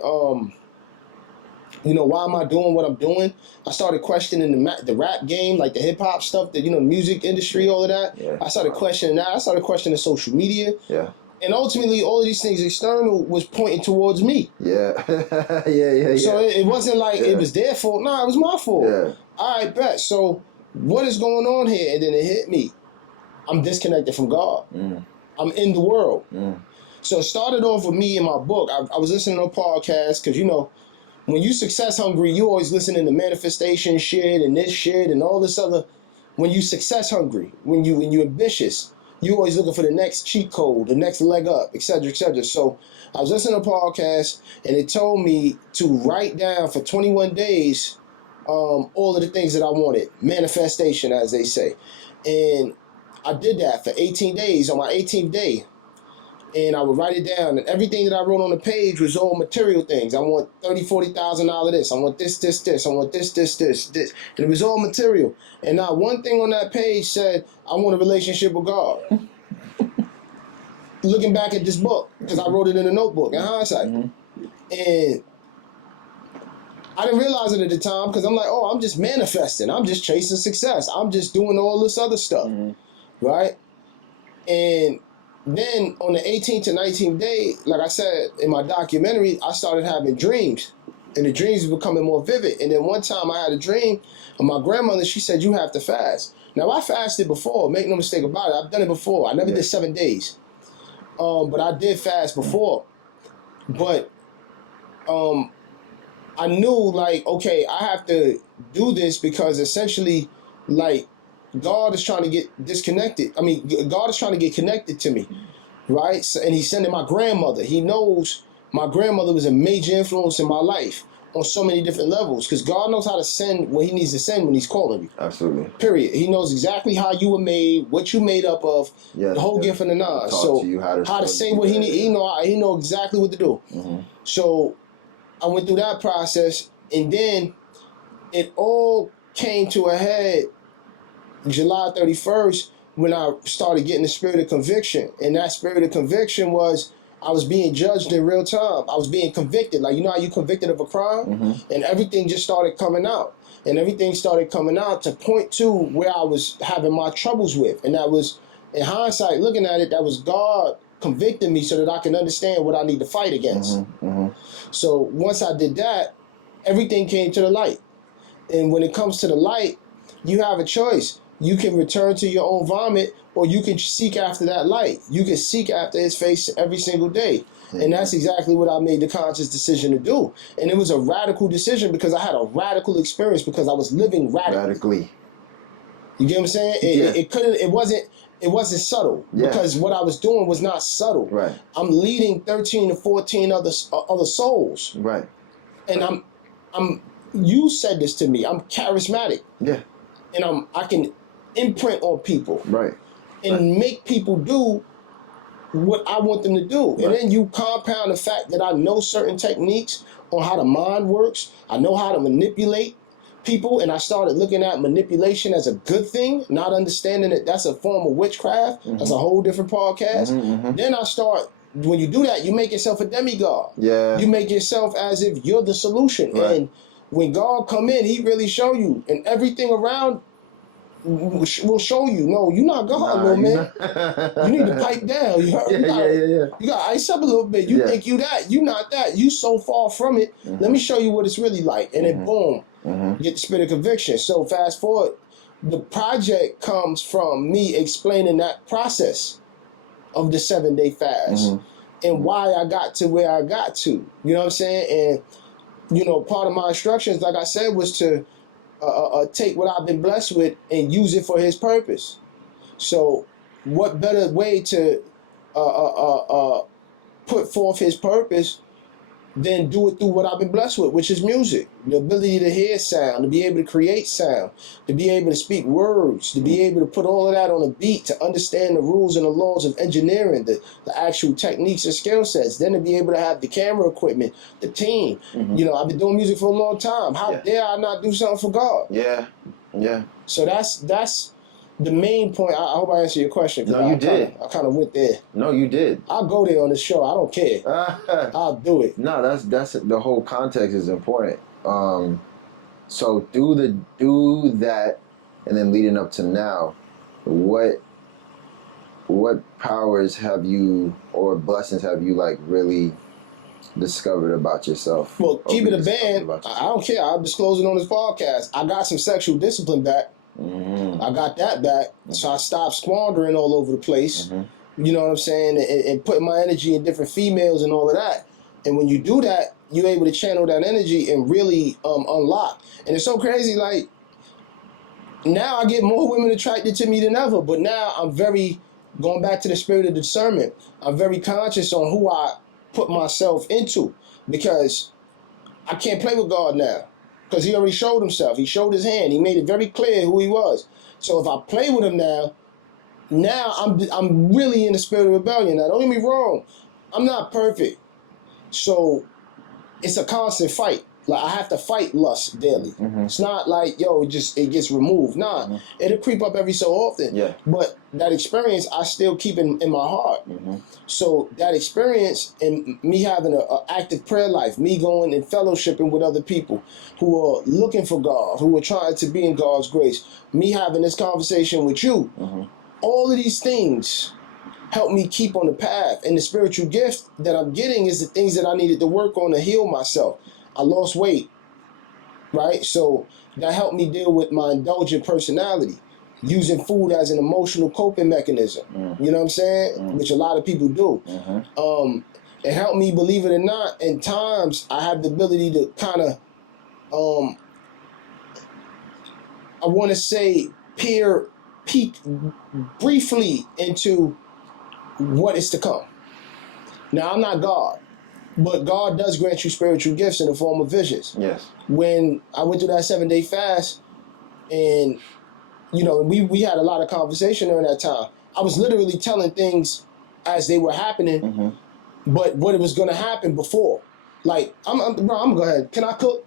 Why am I doing what I'm doing? I started questioning the rap game, like the hip hop stuff, the music industry, all of that. Yeah. I started questioning that. I started questioning social media. Yeah. And ultimately, all of these things external was pointing towards me. Yeah. Yeah. So it wasn't like it was their fault. Nah, it was my fault. Yeah. All right, bet. So what is going on here? And then it hit me. I'm disconnected from God. I'm in the world. So it started off with me in my book. I was listening to a podcast because, when you success hungry, you always listening to manifestation shit and this shit and all this other. When you success hungry, when you ambitious, you always looking for the next cheat code, the next leg up, etc., etc. So I was listening to a podcast and it told me to write down for 21 days all of the things that I wanted, manifestation, as they say. And I did that for 18 days. On my 18th day, and I would write it down, and everything that I wrote on the page was all material things. I want $30,000-$40,000 of this. I want this. I want this. And it was all material. And not one thing on that page said, I want a relationship with God. Looking back at this book, because I wrote it in a notebook in hindsight. And I didn't realize it at the time because I'm like, I'm just manifesting. I'm just chasing success. I'm just doing all this other stuff. Right? And then on the 18th to 19th day, like I said in my documentary, I started having dreams. And the dreams were becoming more vivid. And then one time I had a dream of my grandmother. She said, you have to fast. Now, I fasted before. Make no mistake about it. I've done it before. I never did 7 days. But I did fast before. But I knew, okay, I have to do this because essentially, God is trying to get disconnected. I mean, God is trying to get connected to me, right? So, and he's sending my grandmother. He knows my grandmother was a major influence in my life on so many different levels because God knows how to send what he needs to send when he's calling you. Absolutely. Period. He knows exactly how you were made, what you made up of, the whole gift and the nine. So how to say what he need. He know exactly what to do. So I went through that process, and then it all came to a head July 31st when I started getting the spirit of conviction. And that spirit of conviction was I was being judged in real time. I was being convicted. Like, how you convicted of a crime? And everything just started coming out. And everything started coming out to point to where I was having my troubles with. And that was, in hindsight, looking at it, that was God convicting me so that I can understand what I need to fight against. So once I did that, everything came to the light. And when it comes to the light, you have a choice. You can return to your own vomit, or you can seek after that light. You can seek after his face every single day. And that's exactly what I made the conscious decision to do. And it was a radical decision because I had a radical experience because I was living radically. You get what I'm saying? It wasn't subtle because what I was doing was not subtle. Right. I'm leading 13 to 14 other souls. Right. And you said this to me. I'm charismatic. Yeah. And I can imprint on people. Right. And make people do what I want them to do. Right. And then you compound the fact that I know certain techniques on how the mind works. I know how to manipulate people, and I started looking at manipulation as a good thing, not understanding that that's a form of witchcraft. That's a whole different podcast. Then when you do that, you make yourself a demigod. Yeah. You make yourself as if you're the solution. Right. And when God come in, he really show you, and everything around will show you, no, you're not God, little man. You need to pipe down. You got to ice up a little bit. You think you that. You not that. You so far from it. Let me show you what it's really like. And then boom, get the spirit of conviction. So fast forward, the project comes from me explaining that process of the 7-day fast and why I got to where I got to. You know what I'm saying? And, part of my instructions, like I said, was to take what I've been blessed with and use it for his purpose. So what better way to put forth his purpose than do it through what I've been blessed with, which is music. The ability to hear sound, to be able to create sound, to be able to speak words, to be able to put all of that on a beat, to understand the rules and the laws of engineering, the actual techniques and skill sets, then to be able to have the camera equipment, the team. I've been doing music for a long time. How dare I not do something for God? Yeah. So that's the main point. I hope I answered your question. No, you did. I kind of went there. No, you did. I'll go there on the show. I don't care. I'll do it. No, that's the whole context is important. So through that, and then leading up to now, what powers have you or blessings have you like really discovered about yourself? Well, keep it a band. I don't care. I'll disclose it on this podcast. I got some sexual discipline back. Mm-hmm. I got that back. Mm-hmm. So I stopped squandering all over the place. Mm-hmm. You know what I'm saying? And putting my energy in different females and all of that. And when you do that, you're able to channel that energy and really unlock. And it's so crazy, like, now I get more women attracted to me than ever. But now I'm very, going back to the spirit of discernment, I'm very conscious on who I put myself into, because I can't play with God now, because he already showed himself. He showed his hand. He made it very clear who he was. So if I play with him now I'm really in the spirit of rebellion. Now, don't get me wrong, I'm not perfect. So it's a constant fight. Like, I have to fight lust daily. Mm-hmm. It's not like, it gets removed. Nah, mm-hmm. It'll creep up every so often. Yeah. But that experience, I still keep in my heart. Mm-hmm. So that experience and me having an active prayer life, me going and fellowshipping with other people who are looking for God, who are trying to be in God's grace, me having this conversation with you, mm-hmm. all of these things help me keep on the path. And the spiritual gift that I'm getting is the things that I needed to work on to heal myself. I lost weight, right? So that helped me deal with my indulgent personality, using food as an emotional coping mechanism. Mm. You know what I'm saying? Mm. Which a lot of people do. Mm-hmm. It helped me, believe it or not, in times I have the ability to kind of, I want to say, peek briefly into what is to come. Now, I'm not God. But God does grant you spiritual gifts in the form of visions. Yes. When I went through that 7-day fast, and we had a lot of conversation during that time, I was literally telling things as they were happening, mm-hmm. but what it was going to happen before. Like, I'm going to go ahead. Can I cook?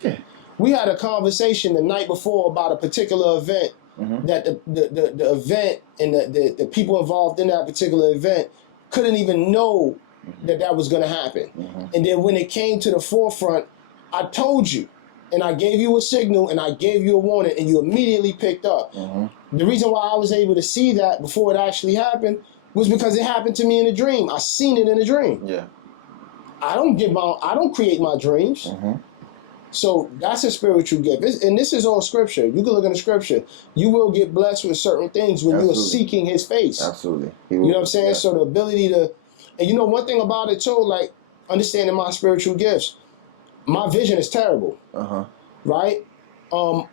Yeah. We had a conversation the night before about a particular event, mm-hmm. that the event and the people involved in that particular event couldn't even know that was going to happen. Mm-hmm. And then when it came to the forefront, I told you, and I gave you a signal, and I gave you a warning, and you immediately picked up. Mm-hmm. The reason why I was able to see that before it actually happened was because it happened to me in a dream. I seen it in a dream. Yeah. I don't create my dreams. Mm-hmm. So that's a spiritual gift. And this is all scripture. You can look in the scripture. You will get blessed with certain things when Absolutely. You are seeking his face. Absolutely. You know what I'm saying? Yeah. So the ability to, and one thing about it too, like understanding my spiritual gifts, my vision is terrible, right?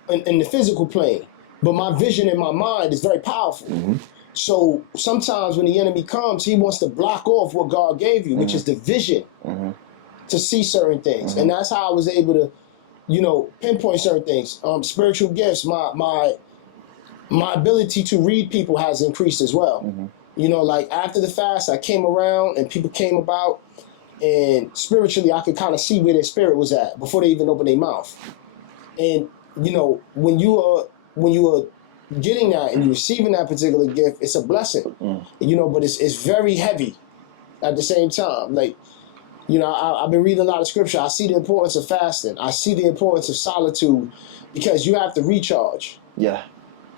In the physical plane, but my vision in my mind is very powerful. Mm-hmm. So sometimes when the enemy comes, he wants to block off what God gave you, mm-hmm. which is the vision to see certain things. Mm-hmm. And that's how I was able to, pinpoint certain things. Spiritual gifts, my ability to read people has increased as well. Mm-hmm. Like after the fast, I came around and people came about, and spiritually, I could kind of see where their spirit was at before they even opened their mouth. And when you are getting that and you're receiving that particular gift, it's a blessing. But it's very heavy at the same time. Like, I've been reading a lot of scripture. I see the importance of fasting. I see the importance of solitude, because you have to recharge. Yeah.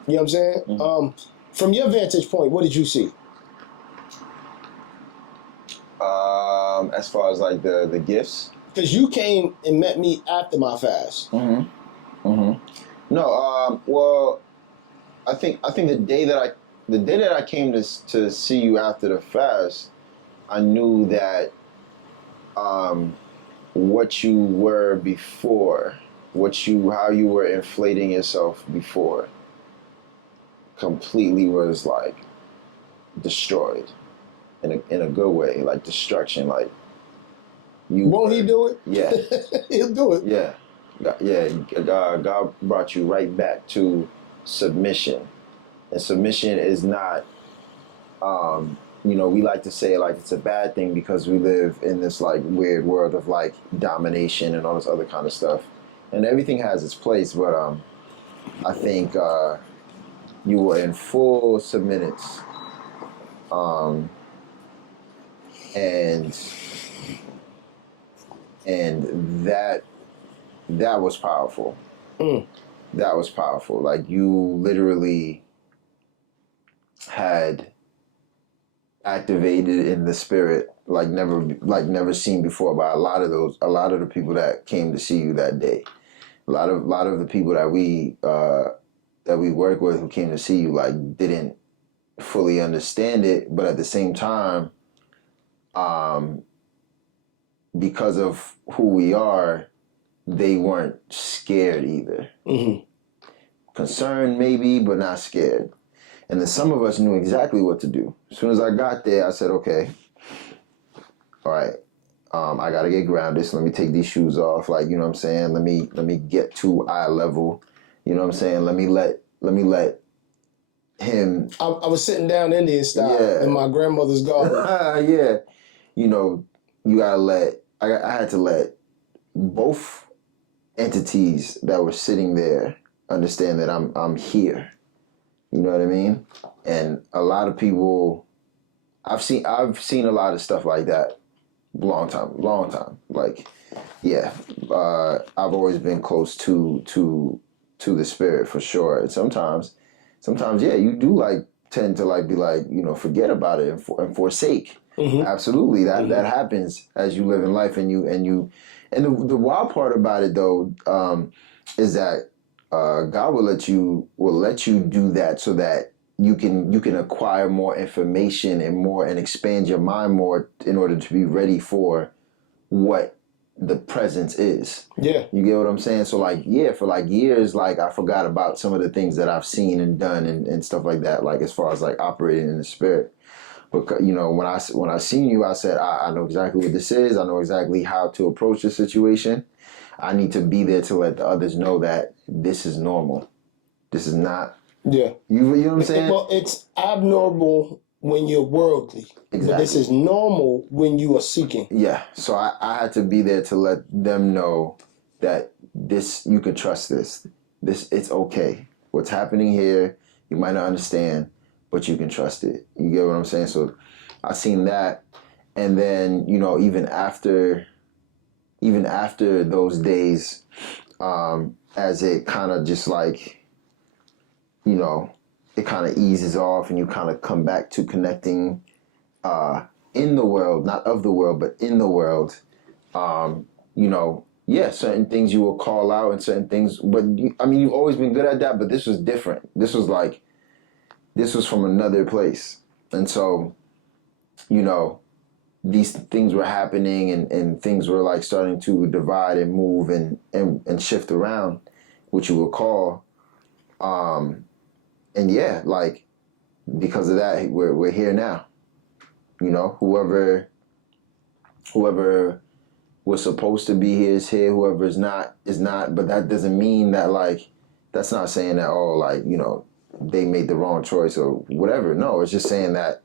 You know what I'm saying? Mm-hmm. From your vantage point, what did you see? As far as like the gifts, because you came and met me after my fast. Mm-hmm. Mm-hmm. No. Well, I think the day that I came to see you after the fast, I knew that what you were before, how you were inflating yourself before, completely was like destroyed. In a good way, like destruction, like you. Won't he do it? Yeah, he'll do it. Yeah, yeah. God brought you right back to submission, and submission is not. We like to say like it's a bad thing because we live in this like weird world of like domination and all this other kind of stuff, and everything has its place. But I think you were in full submittance. And that that was powerful. Mm. That was powerful. Like, you literally had activated in the spirit like never seen before by a lot of the people that came to see you that day. A lot of the people that we work with who came to see you like didn't fully understand it, but at the same time, because of who we are, they weren't scared either. Mm-hmm. Concerned maybe, but not scared. And then some of us knew exactly what to do. As soon as I got there, I said, okay, all right, I gotta get grounded. So let me take these shoes off. Like, you know what I'm saying? Let me get to eye level. You know what I'm saying? Let me let him. I was sitting down Indian style in my grandmother's garden. Yeah. You know, you gotta I had to let both entities that were sitting there understand that I'm here. You know what I mean? And a lot of people, I've seen a lot of stuff like that. Long time. Like, yeah, I've always been close to the spirit for sure. And sometimes, yeah, you do like tend to like be like, you know, forget about it and forsake. Mm-hmm. Absolutely, that happens as you live in life, and the wild part about it though is that God will let you do that so that you can acquire more information and expand your mind more in order to be ready for what the presence is. Yeah. You get what I'm saying? So like, yeah, for like years, like I forgot about some of the things that I've seen and done and stuff like that, like as far as like operating in the spirit. Because, you know, when I seen you, I said, I know exactly what this is. I know exactly how to approach the situation. I need to be there to let the others know that this is normal. This is not. Yeah. You know what I'm saying? Well, it's abnormal when you're worldly. Exactly. But this is normal when you are seeking. Yeah. So I had to be there to let them know that you can trust this. It's okay. What's happening here, you might not understand, but you can trust it. You get what I'm saying? So I seen that. And then, you know, even after those days, as it kind of just like, you know, it kind of eases off and you kind of come back to connecting in the world, not of the world, but in the world, you know, yeah, certain things you will call out and certain things, but you've always been good at that, but this was different. This was from another place. And so, you know, these things were happening and things were like starting to divide and move and shift around, which you would call. And yeah, like, because of that, we're here now. You know, whoever was supposed to be here is here. Whoever is not. But that doesn't mean that, like, that's not saying that, oh, like, you know, they made the wrong choice or whatever. No, it's just saying that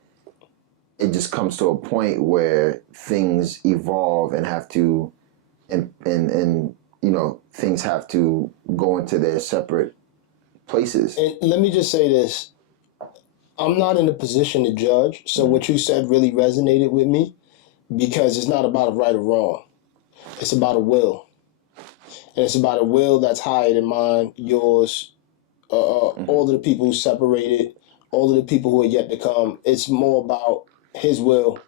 it just comes to a point where things evolve and have to, and you know, things have to go into their separate places. And let me just say this. I'm not in a position to judge, so what you said really resonated with me because it's not about a right or wrong. It's about a will. And it's about a will that's higher than mine, yours, all of the people who separated, all of the people who are yet to come. It's more about his will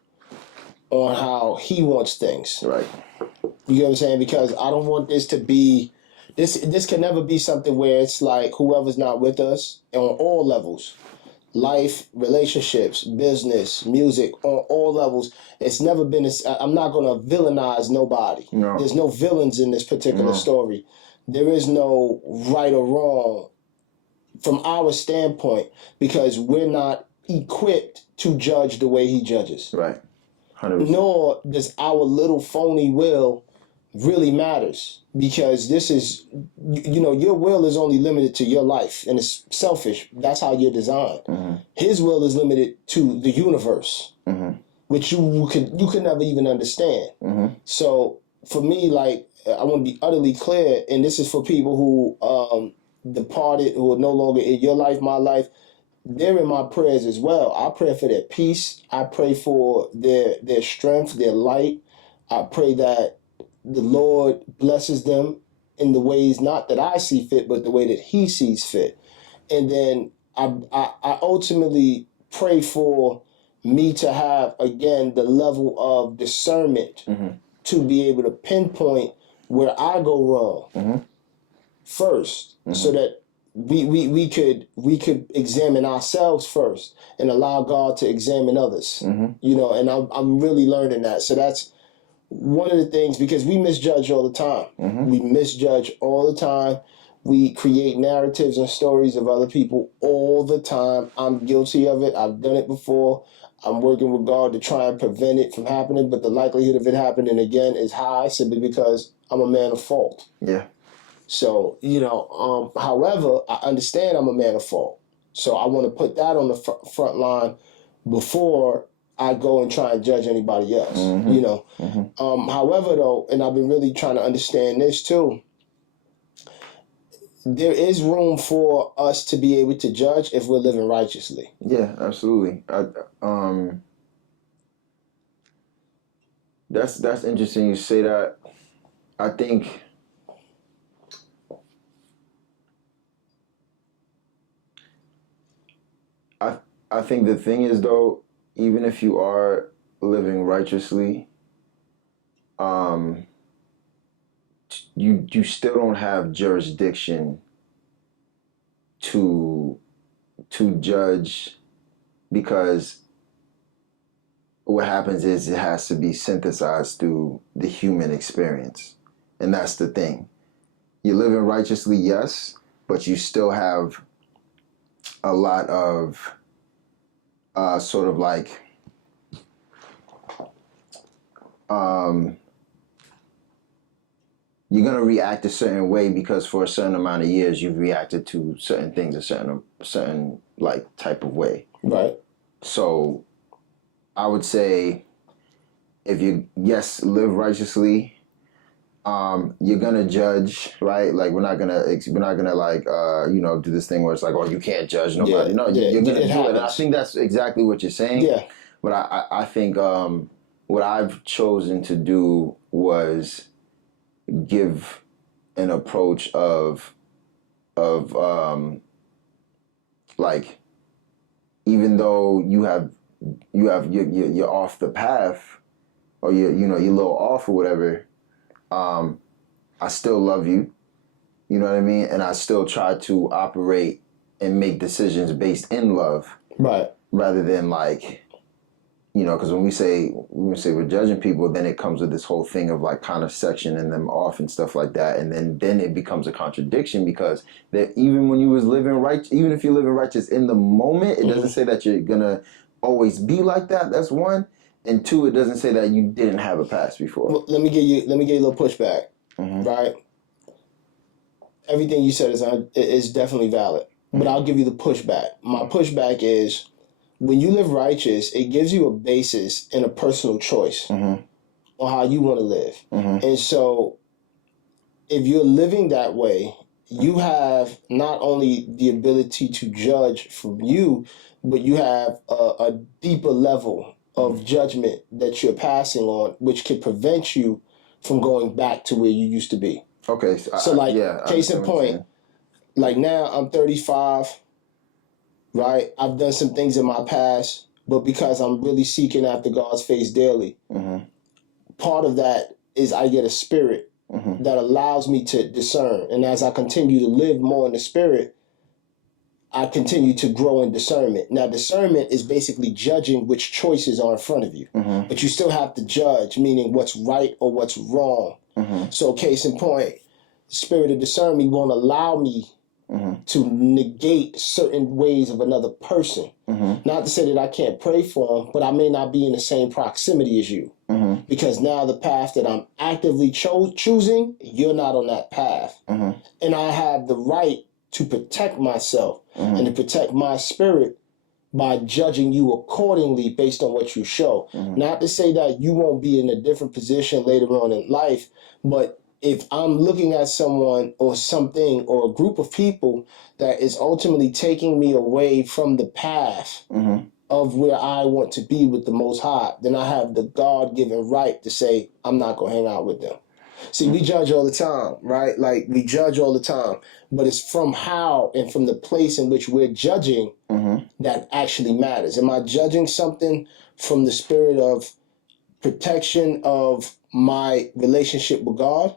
on how he wants things. Right. You get what I'm saying? Because I don't want this to be, this can never be something where it's like whoever's not with us on all levels, life, relationships, business, music, on all levels. It's never been, I'm not going to villainize nobody. No. There's no villains in this particular story. There is no right or wrong from our standpoint because we're not equipped to judge the way he judges. Right. 100%. Nor does our little phony will really matters because this is, you know, your will is only limited to your life and it's selfish. That's how you're designed. Mm-hmm. His will is limited to the universe, which you could never even understand. Mm-hmm. So for me, like, I want to be utterly clear, and this is for people who departed, who are no longer in your life, my life. They're in my prayers as well. I pray for their peace. I pray for their strength, their light. I pray that the Lord blesses them in the ways not that I see fit, but the way that he sees fit. And then I ultimately pray for me to have, again, the level of discernment to be able to pinpoint where I go wrong first, so that we could examine ourselves first and allow God to examine others. You know, and I'm really learning that. So that's one of the things, because we misjudge all the time. We misjudge all the time. We create narratives and stories of other people all the time. I'm guilty of it. I've done it before. I'm working with God to try and prevent it from happening, but the likelihood of it happening again is high, simply because I'm a man of fault. Yeah. So, you know, however, I understand I'm a man of fault. So I want to put that on the front line before I go and try and judge anybody else, you know. However, though, and I've been really trying to understand this too, there is room for us to be able to judge if we're living righteously. Yeah, absolutely. That's interesting you say that. I think I think the thing is, though, even if you are living righteously, you still don't have jurisdiction to judge, because what happens is it has to be synthesized through the human experience. And that's the thing. You're living righteously, yes, but you still have a lot of sort of like you're going to react a certain way because for a certain amount of years you've reacted to certain things a certain like type of way. Right. So I would say, if you live righteously, you're gonna judge, right? Like we're not gonna like do this thing where it's like, oh, you can't judge nobody. No, you're gonna do it. And I think that's exactly what you're saying. Yeah. But I think what I've chosen to do was give an approach of like, even though you're off the path, or you're a little off or whatever, I still love you. You know what I mean? And I still try to operate and make decisions based in love. Right. Rather than like, because when we say we're judging people, then it comes with this whole thing of like kind of sectioning them off and stuff like that. And then it becomes a contradiction, because that even when you was living right, even if you're living righteous in the moment, it doesn't say that you're going to always be like that. That's one. And two, it doesn't say that you didn't have a past before. Well, let me give you a little pushback. Right. Everything you said is definitely valid, but I'll give you the pushback. My pushback is, when you live righteous, it gives you a basis and a personal choice on how you want to live. And so, if you're living that way, you have not only the ability to judge from you, but you have a deeper level of judgment that you're passing on, which can prevent you from going back to where you used to be. Okay. So like, case in point, like now I'm 35, right? I've done some things in my past, but because I'm really seeking after God's face daily, part of that is I get a spirit that allows me to discern. And as I continue to live more in the spirit, I continue to grow in discernment. Now, discernment is basically judging which choices are in front of you. But you still have to judge, meaning what's right or what's wrong. So, case in point, spirit of discernment won't allow me to negate certain ways of another person. Not to say that I can't pray for them, but I may not be in the same proximity as you. Because now the path that I'm actively choosing, you're not on that path. And I have the right to protect myself and to protect my spirit by judging you accordingly based on what you show. Not to say that you won't be in a different position later on in life, but if I'm looking at someone or something or a group of people that is ultimately taking me away from the path of where I want to be with the Most High, then I have the God-given right to say, I'm not going to hang out with them. See, we judge all the time, right? Like, we judge all the time, but it's from how and from the place in which we're judging that actually matters. Am I judging something from the spirit of protection of my relationship with God?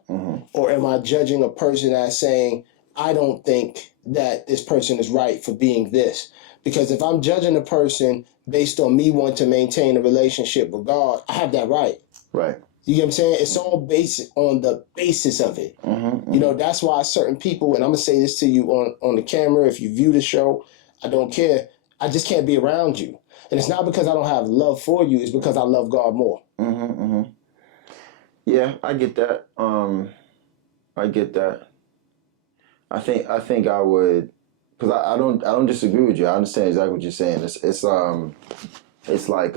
Or am I judging a person as saying, I don't think that this person is right for being this? Because if I'm judging a person based on me wanting to maintain a relationship with God, I have that right. Right. You get what I'm saying? It's all based on the basis of it. You know, that's why certain people, and I'm going to say this to you on the camera, if you view the show, I don't care. I just can't be around you. And it's not because I don't have love for you. It's because I love God more. Yeah, I get that. I get that. I think I would, because I don't disagree with you. I understand exactly what you're saying. It's like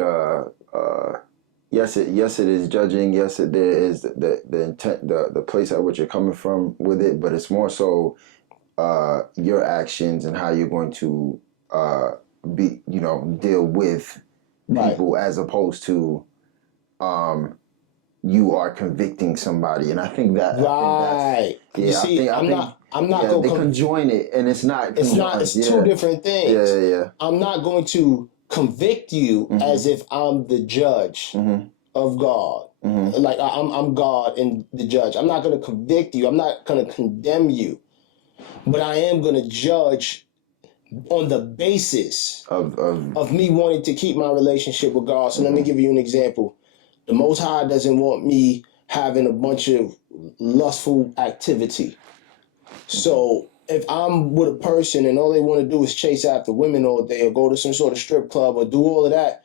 yes it is judging. Yes, there is the intent, the place at which you're coming from with it, but it's more so your actions and how you're going to deal with people, as opposed to you are convicting somebody. And I think that I'm not going to conjoin it, and it's not. It's two different things. Yeah. I'm not going to convict you as if I'm the judge of God. Like I'm God and the judge. I'm not going to convict you. I'm not going to condemn you, but I am going to judge on the basis of me wanting to keep my relationship with God. So let me give you an example. The Most High doesn't want me having a bunch of lustful activity. So if I'm with a person and all they want to do is chase after women all day or go to some sort of strip club or do all of that,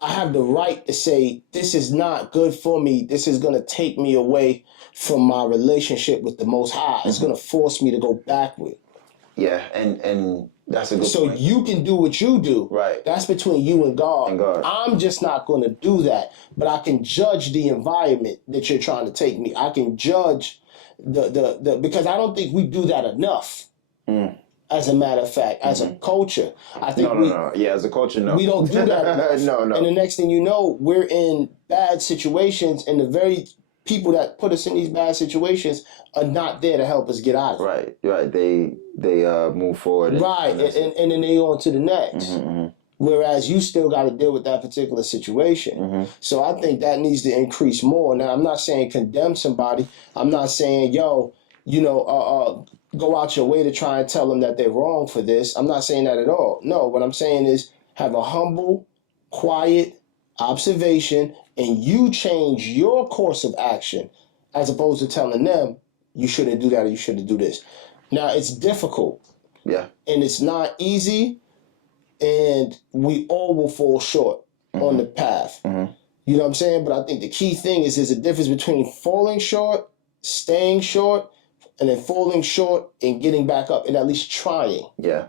I have the right to say, this is not good for me. This is going to take me away from my relationship with the Most High. It's going to force me to go backward. Yeah, and that's a good point. So you can do what you do. Right. That's between you and God. I'm just not going to do that. But I can judge the environment that you're trying to take me. I can judge the because I don't think we do that enough. As a matter of fact, as a culture, I think no. Yeah, as a culture, no. We don't do that enough. No. And the next thing you know, we're in bad situations, and the very people that put us in these bad situations are not there to help us get out of it. Right. They move forward. And then they on to the next. Whereas you still got to deal with that particular situation. So I think that needs to increase more. Now, I'm not saying condemn somebody. I'm not saying, go out your way to try and tell them that they're wrong for this. I'm not saying that at all. No, what I'm saying is have a humble, quiet observation, and you change your course of action as opposed to telling them you shouldn't do that or you shouldn't do this. Now, it's difficult. Yeah. And it's not easy, and we all will fall short on the path. You know what I'm saying? But I think the key thing is there's a difference between falling short, staying short, and then falling short and getting back up and at least trying. Yeah.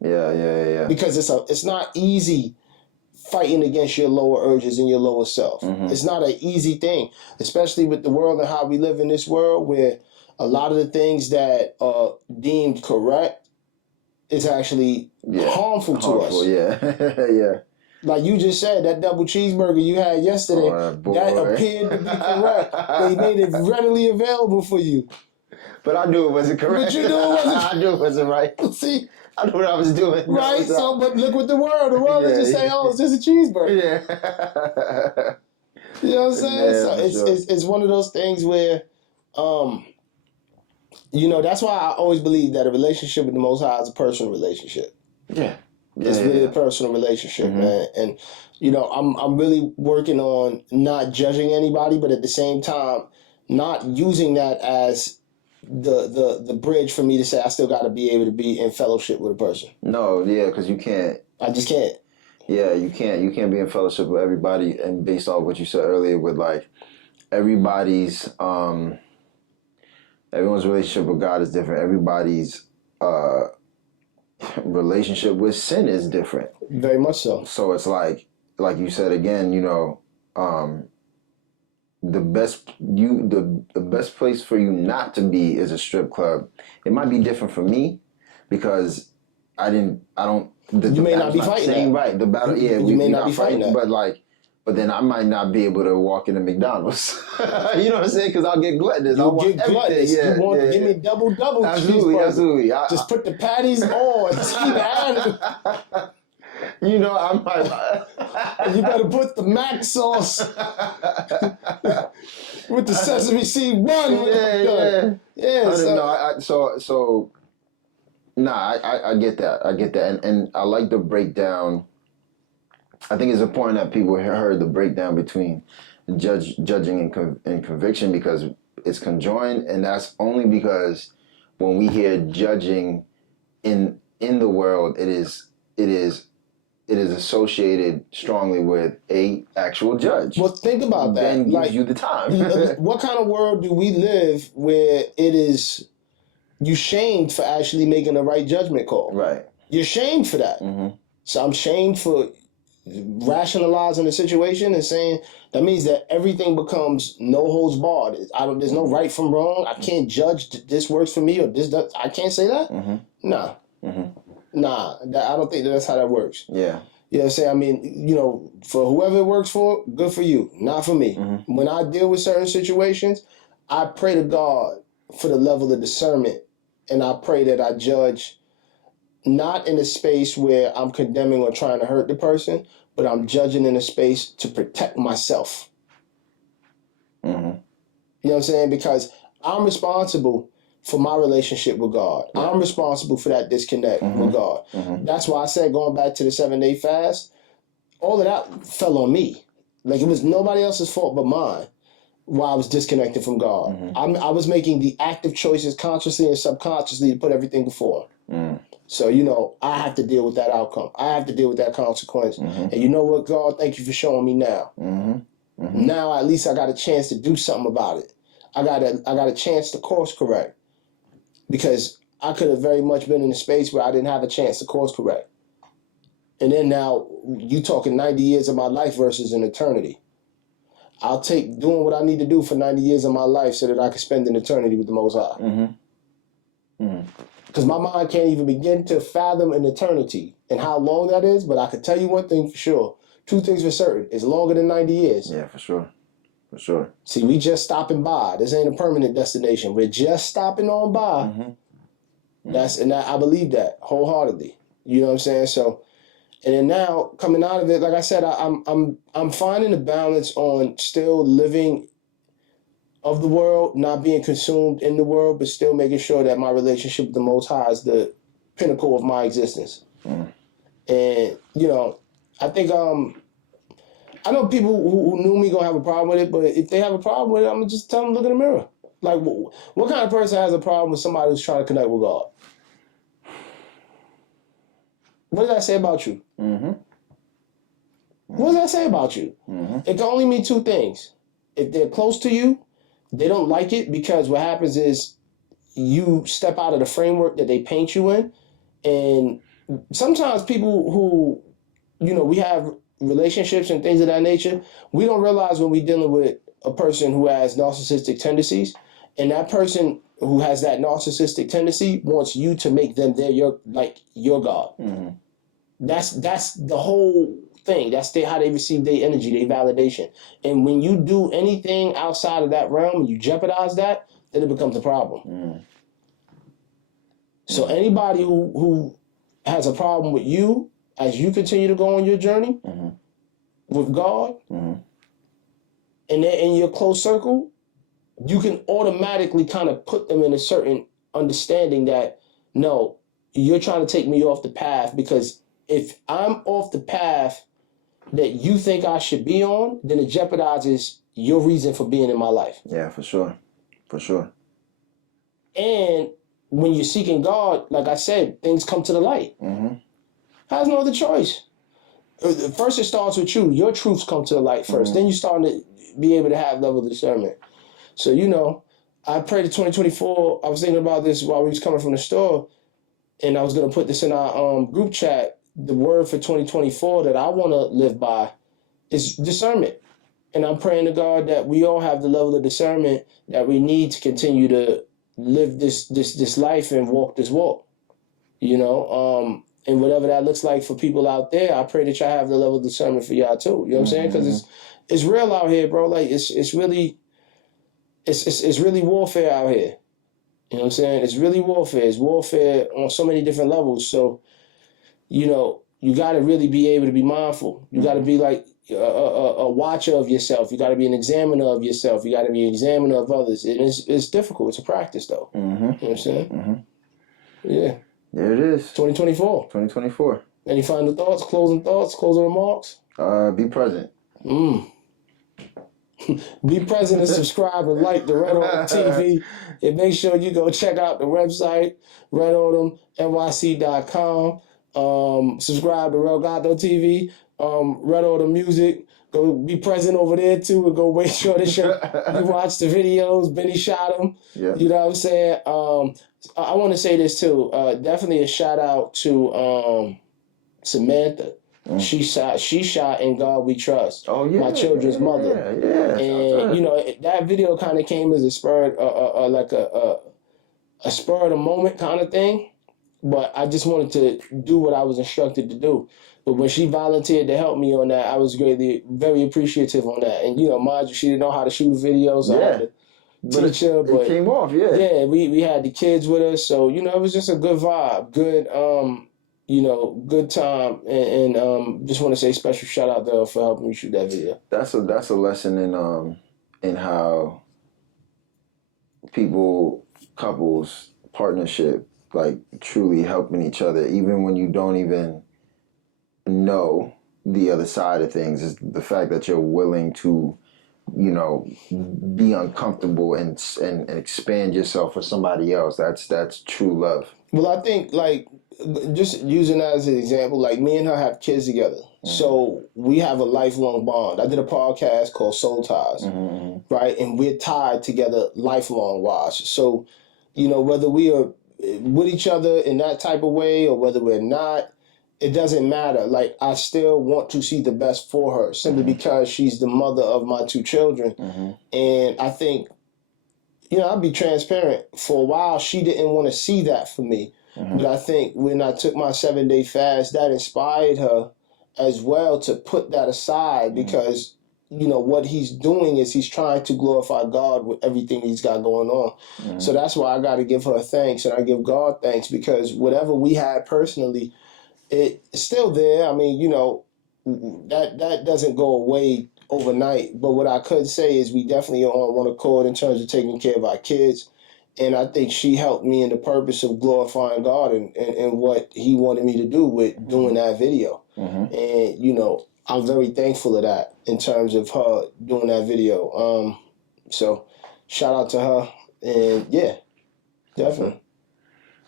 Because it's not easy fighting against your lower urges and your lower self. It's not an easy thing, especially with the world and how we live in this world where a lot of the things that are deemed correct is actually harmful to us. Yeah. Like you just said, that double cheeseburger you had yesterday, that appeared to be correct. They made it readily available for you. But I knew it wasn't correct. But you knew it wasn't. I knew it wasn't right. See? I knew what I was doing. Right? So, but look what the world is just saying, oh, it's just a cheeseburger. Yeah. You know what I'm saying? So it's one of those things where, that's why I always believe that a relationship with the Most High is a personal relationship. Yeah. It's really a personal relationship, man. And, I'm really working on not judging anybody, but at the same time, not using that as the bridge for me to say I still got to be able to be in fellowship with a person. No, yeah, because you can't. I just can't. Yeah, you can't. You can't be in fellowship with everybody, and based off what you said earlier, with like everybody's everyone's relationship with God is different. Everybody's relationship with sin is different. Very much so. So it's like you said again, the best place for you not to be is a strip club. It might be different for me because you may not be fighting that. Right, the battle. Yeah, we may not be fighting that. But like but then I might not be able to walk into McDonald's. You know what I'm saying? Because I'll get gluttonous. You'll get gluttonous. Yeah, you want give me double absolutely, cheeseburger. absolutely. Just put the patties on. Just keep adding. You know, I might. You better put the mac sauce with the sesame seed bun. Yeah. So nah, I get that. I get that, and I like the breakdown. I think it's important that people heard the breakdown between judging and conviction, because it's conjoined, and that's only because when we hear judging in the world, it is associated strongly with a actual judge. Well, think about that. Then gives you the time. What kind of world do we live where it is you shamed for actually making the right judgment call? Right. You're shamed for that. Mm-hmm. So I'm shamed for rationalizing the situation and saying that means that everything becomes no holds barred. There's no right from wrong. I can't judge this works for me or this does. I can't say that. Mm-hmm. Nah. Mm-hmm. Nah. I don't think that's how that works. Yeah. You know what I'm saying? I mean, for whoever it works for, good for you. Not for me. Mm-hmm. When I deal with certain situations, I pray to God for the level of discernment, and I pray that I judge not in a space where I'm condemning or trying to hurt the person, but I'm judging in a space to protect myself. Mm-hmm. You know what I'm saying? Because I'm responsible for my relationship with God. Yeah. I'm responsible for that disconnect with God. Mm-hmm. That's why I said, going back to the 7-day fast, all of that fell on me. Like, it was nobody else's fault but mine while I was disconnected from God. Mm-hmm. I was making the active choices consciously and subconsciously to put everything before. Mm. So, I have to deal with that outcome. I have to deal with that consequence. Mm-hmm. And you know what, God? Thank you for showing me now. Mm-hmm. Mm-hmm. Now, at least I got a chance to do something about it. I got a chance to course correct. Because I could have very much been in a space where I didn't have a chance to course correct. And then now, you talking 90 years of my life versus an eternity. I'll take doing what I need to do for 90 years of my life so that I can spend an eternity with the Most High. Mm-hmm. Mm-hmm. Because my mind can't even begin to fathom an eternity and how long that is, but I can tell you one thing for sure. Two things for certain. It's longer than 90 years. Yeah, for sure. For sure. See, we just stopping by. This ain't a permanent destination. We're just stopping on by. Mm-hmm. Mm-hmm. I believe that wholeheartedly. You know what I'm saying? So, and then now coming out of it, like I said, I'm finding a balance on still living of the world, not being consumed in the world, but still making sure that my relationship with the Most High is the pinnacle of my existence. Mm. And I think I know people who knew me gonna have a problem with it, but if they have a problem with it, I'm gonna just tell them look in the mirror. Like, what kind of person has a problem with somebody who's trying to connect with God? What does that say about you? Mm-hmm. What does that say about you? Mm-hmm. It can only mean two things. If they're close to you, they don't like it because what happens is you step out of the framework that they paint you in. And sometimes people who, we have relationships and things of that nature, we don't realize when we're dealing with a person who has narcissistic tendencies, and that person who has that narcissistic tendency wants you to make them your God. Mm-hmm. That's the whole thing. That's how they receive their energy, their validation. And when you do anything outside of that realm and you jeopardize that, then it becomes a problem. Mm-hmm. So anybody who has a problem with you as you continue to go on your journey mm-hmm. with God, mm-hmm. and they're in your close circle, you can automatically kind of put them in a certain understanding that, no, you're trying to take me off the path, because if I'm off the path that you think I should be on, then it jeopardizes your reason for being in my life. Yeah, for sure. For sure. And when you're seeking God, like I said, things come to the light. Mm-hmm. Has no other choice. First, it starts with you. Your truths come to the light first. Mm-hmm. Then you start to be able to have level of discernment. So, I pray to 2024. I was thinking about this while we was coming from the store, and I was going to put this in our group chat. The word for 2024 that I want to live by is discernment. And I'm praying to God that we all have the level of discernment that we need to continue to live this life and walk this walk. And whatever that looks like for people out there, I pray that y'all have the level of discernment for y'all too. You know what I'm saying? Because it's real out here, bro. Like it's really warfare out here. You know what I'm saying? It's really warfare. It's warfare on so many different levels. So, you know, you got to really be able to be mindful. You got to be like a watcher of yourself. You got to be an examiner of yourself. You got to be an examiner of others. And it's difficult. It's a practice, though. You know what I'm saying? Yeah. There it is. 2024. 2024. Any final thoughts, closing remarks? Be present. Be present and subscribe and like the Red Autumn TV. And make sure you go check out the website, redautumnyc.com. Subscribe to Relgado TV, Red Autumn Music. Go be present over there too and go make sure that you watch the videos. Benny shot them. Yeah. You know what I'm saying? I want to say this too. Definitely a shout out to Samantha. She shot In God We Trust. Oh yeah, my children's mother. Yeah. And you know that video kind of came as a spur, like a spur of the moment kind of thing. But I just wanted to do what I was instructed to do. But when she volunteered to help me on that, I was very appreciative on that. And you know, mind you, she didn't know how to shoot a video, so I had to teach her. But it came off, yeah. Yeah, we had the kids with us, so you know, it was just a good vibe, good you know, good time, and just want to say special shout out to her for helping me shoot that video. That's a lesson in how couples, partnership, like truly helping each other, even when you don't even know the other side of things, is the fact that you're willing to, you know, be uncomfortable and expand yourself for somebody else. That's true love. Well, I think like, just using that as an example, like me and her have kids together. So we have a lifelong bond. I did a podcast called Soul Ties, right? And we're tied together lifelong wise. So, you know, whether we are with each other in that type of way or whether we're not, it doesn't matter. Like, I still want to see the best for her simply because she's the mother of my two children. And I think, you know, I'll be transparent. For a while, she didn't want to see that for me. But I think when I took my 7-day fast, that inspired her as well to put that aside because, you know, what he's doing is he's trying to glorify God with everything he's got going on. So that's why I got to give her thanks and I give God thanks because whatever we had personally, it's still there. I mean, you know, that doesn't go away overnight. But what I could say is we definitely are on one accord in terms of taking care of our kids. And I think she helped me in the purpose of glorifying God and what he wanted me to do with doing that video. And, you know, I'm very thankful of that in terms of her doing that video. So shout out to her. And yeah, definitely.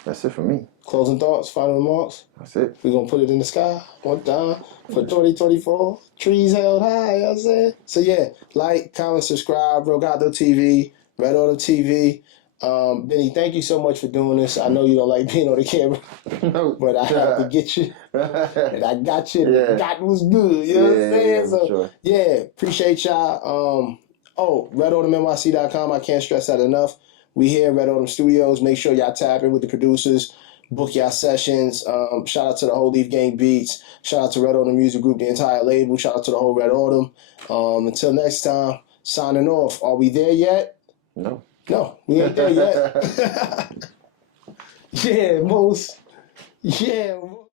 That's it for me. Closing thoughts, final remarks? That's it. We're going to put it in the sky one time for 2024. Trees held high, you know what I'm saying? So yeah, like, comment, subscribe, Relgado TV, Red Autumn TV. Benny, thank you so much for doing this. I know you don't like being on the camera, but I had to get you. And I got you. Yeah. That was good. You know what I'm saying? Yeah, So, sure. yeah, appreciate y'all. RedAutumnNYC.com. I can't stress that enough. We here at Red Autumn Studios. Make sure y'all tap in with the producers. Book y'all sessions. Shout out to the whole Leaf Gang Beats. Shout out to Red Autumn Music Group, the entire label. Shout out to the whole Red Autumn. Until next time, signing off. Are we there yet? No. No, we ain't there yet. Yeah, most. Yeah.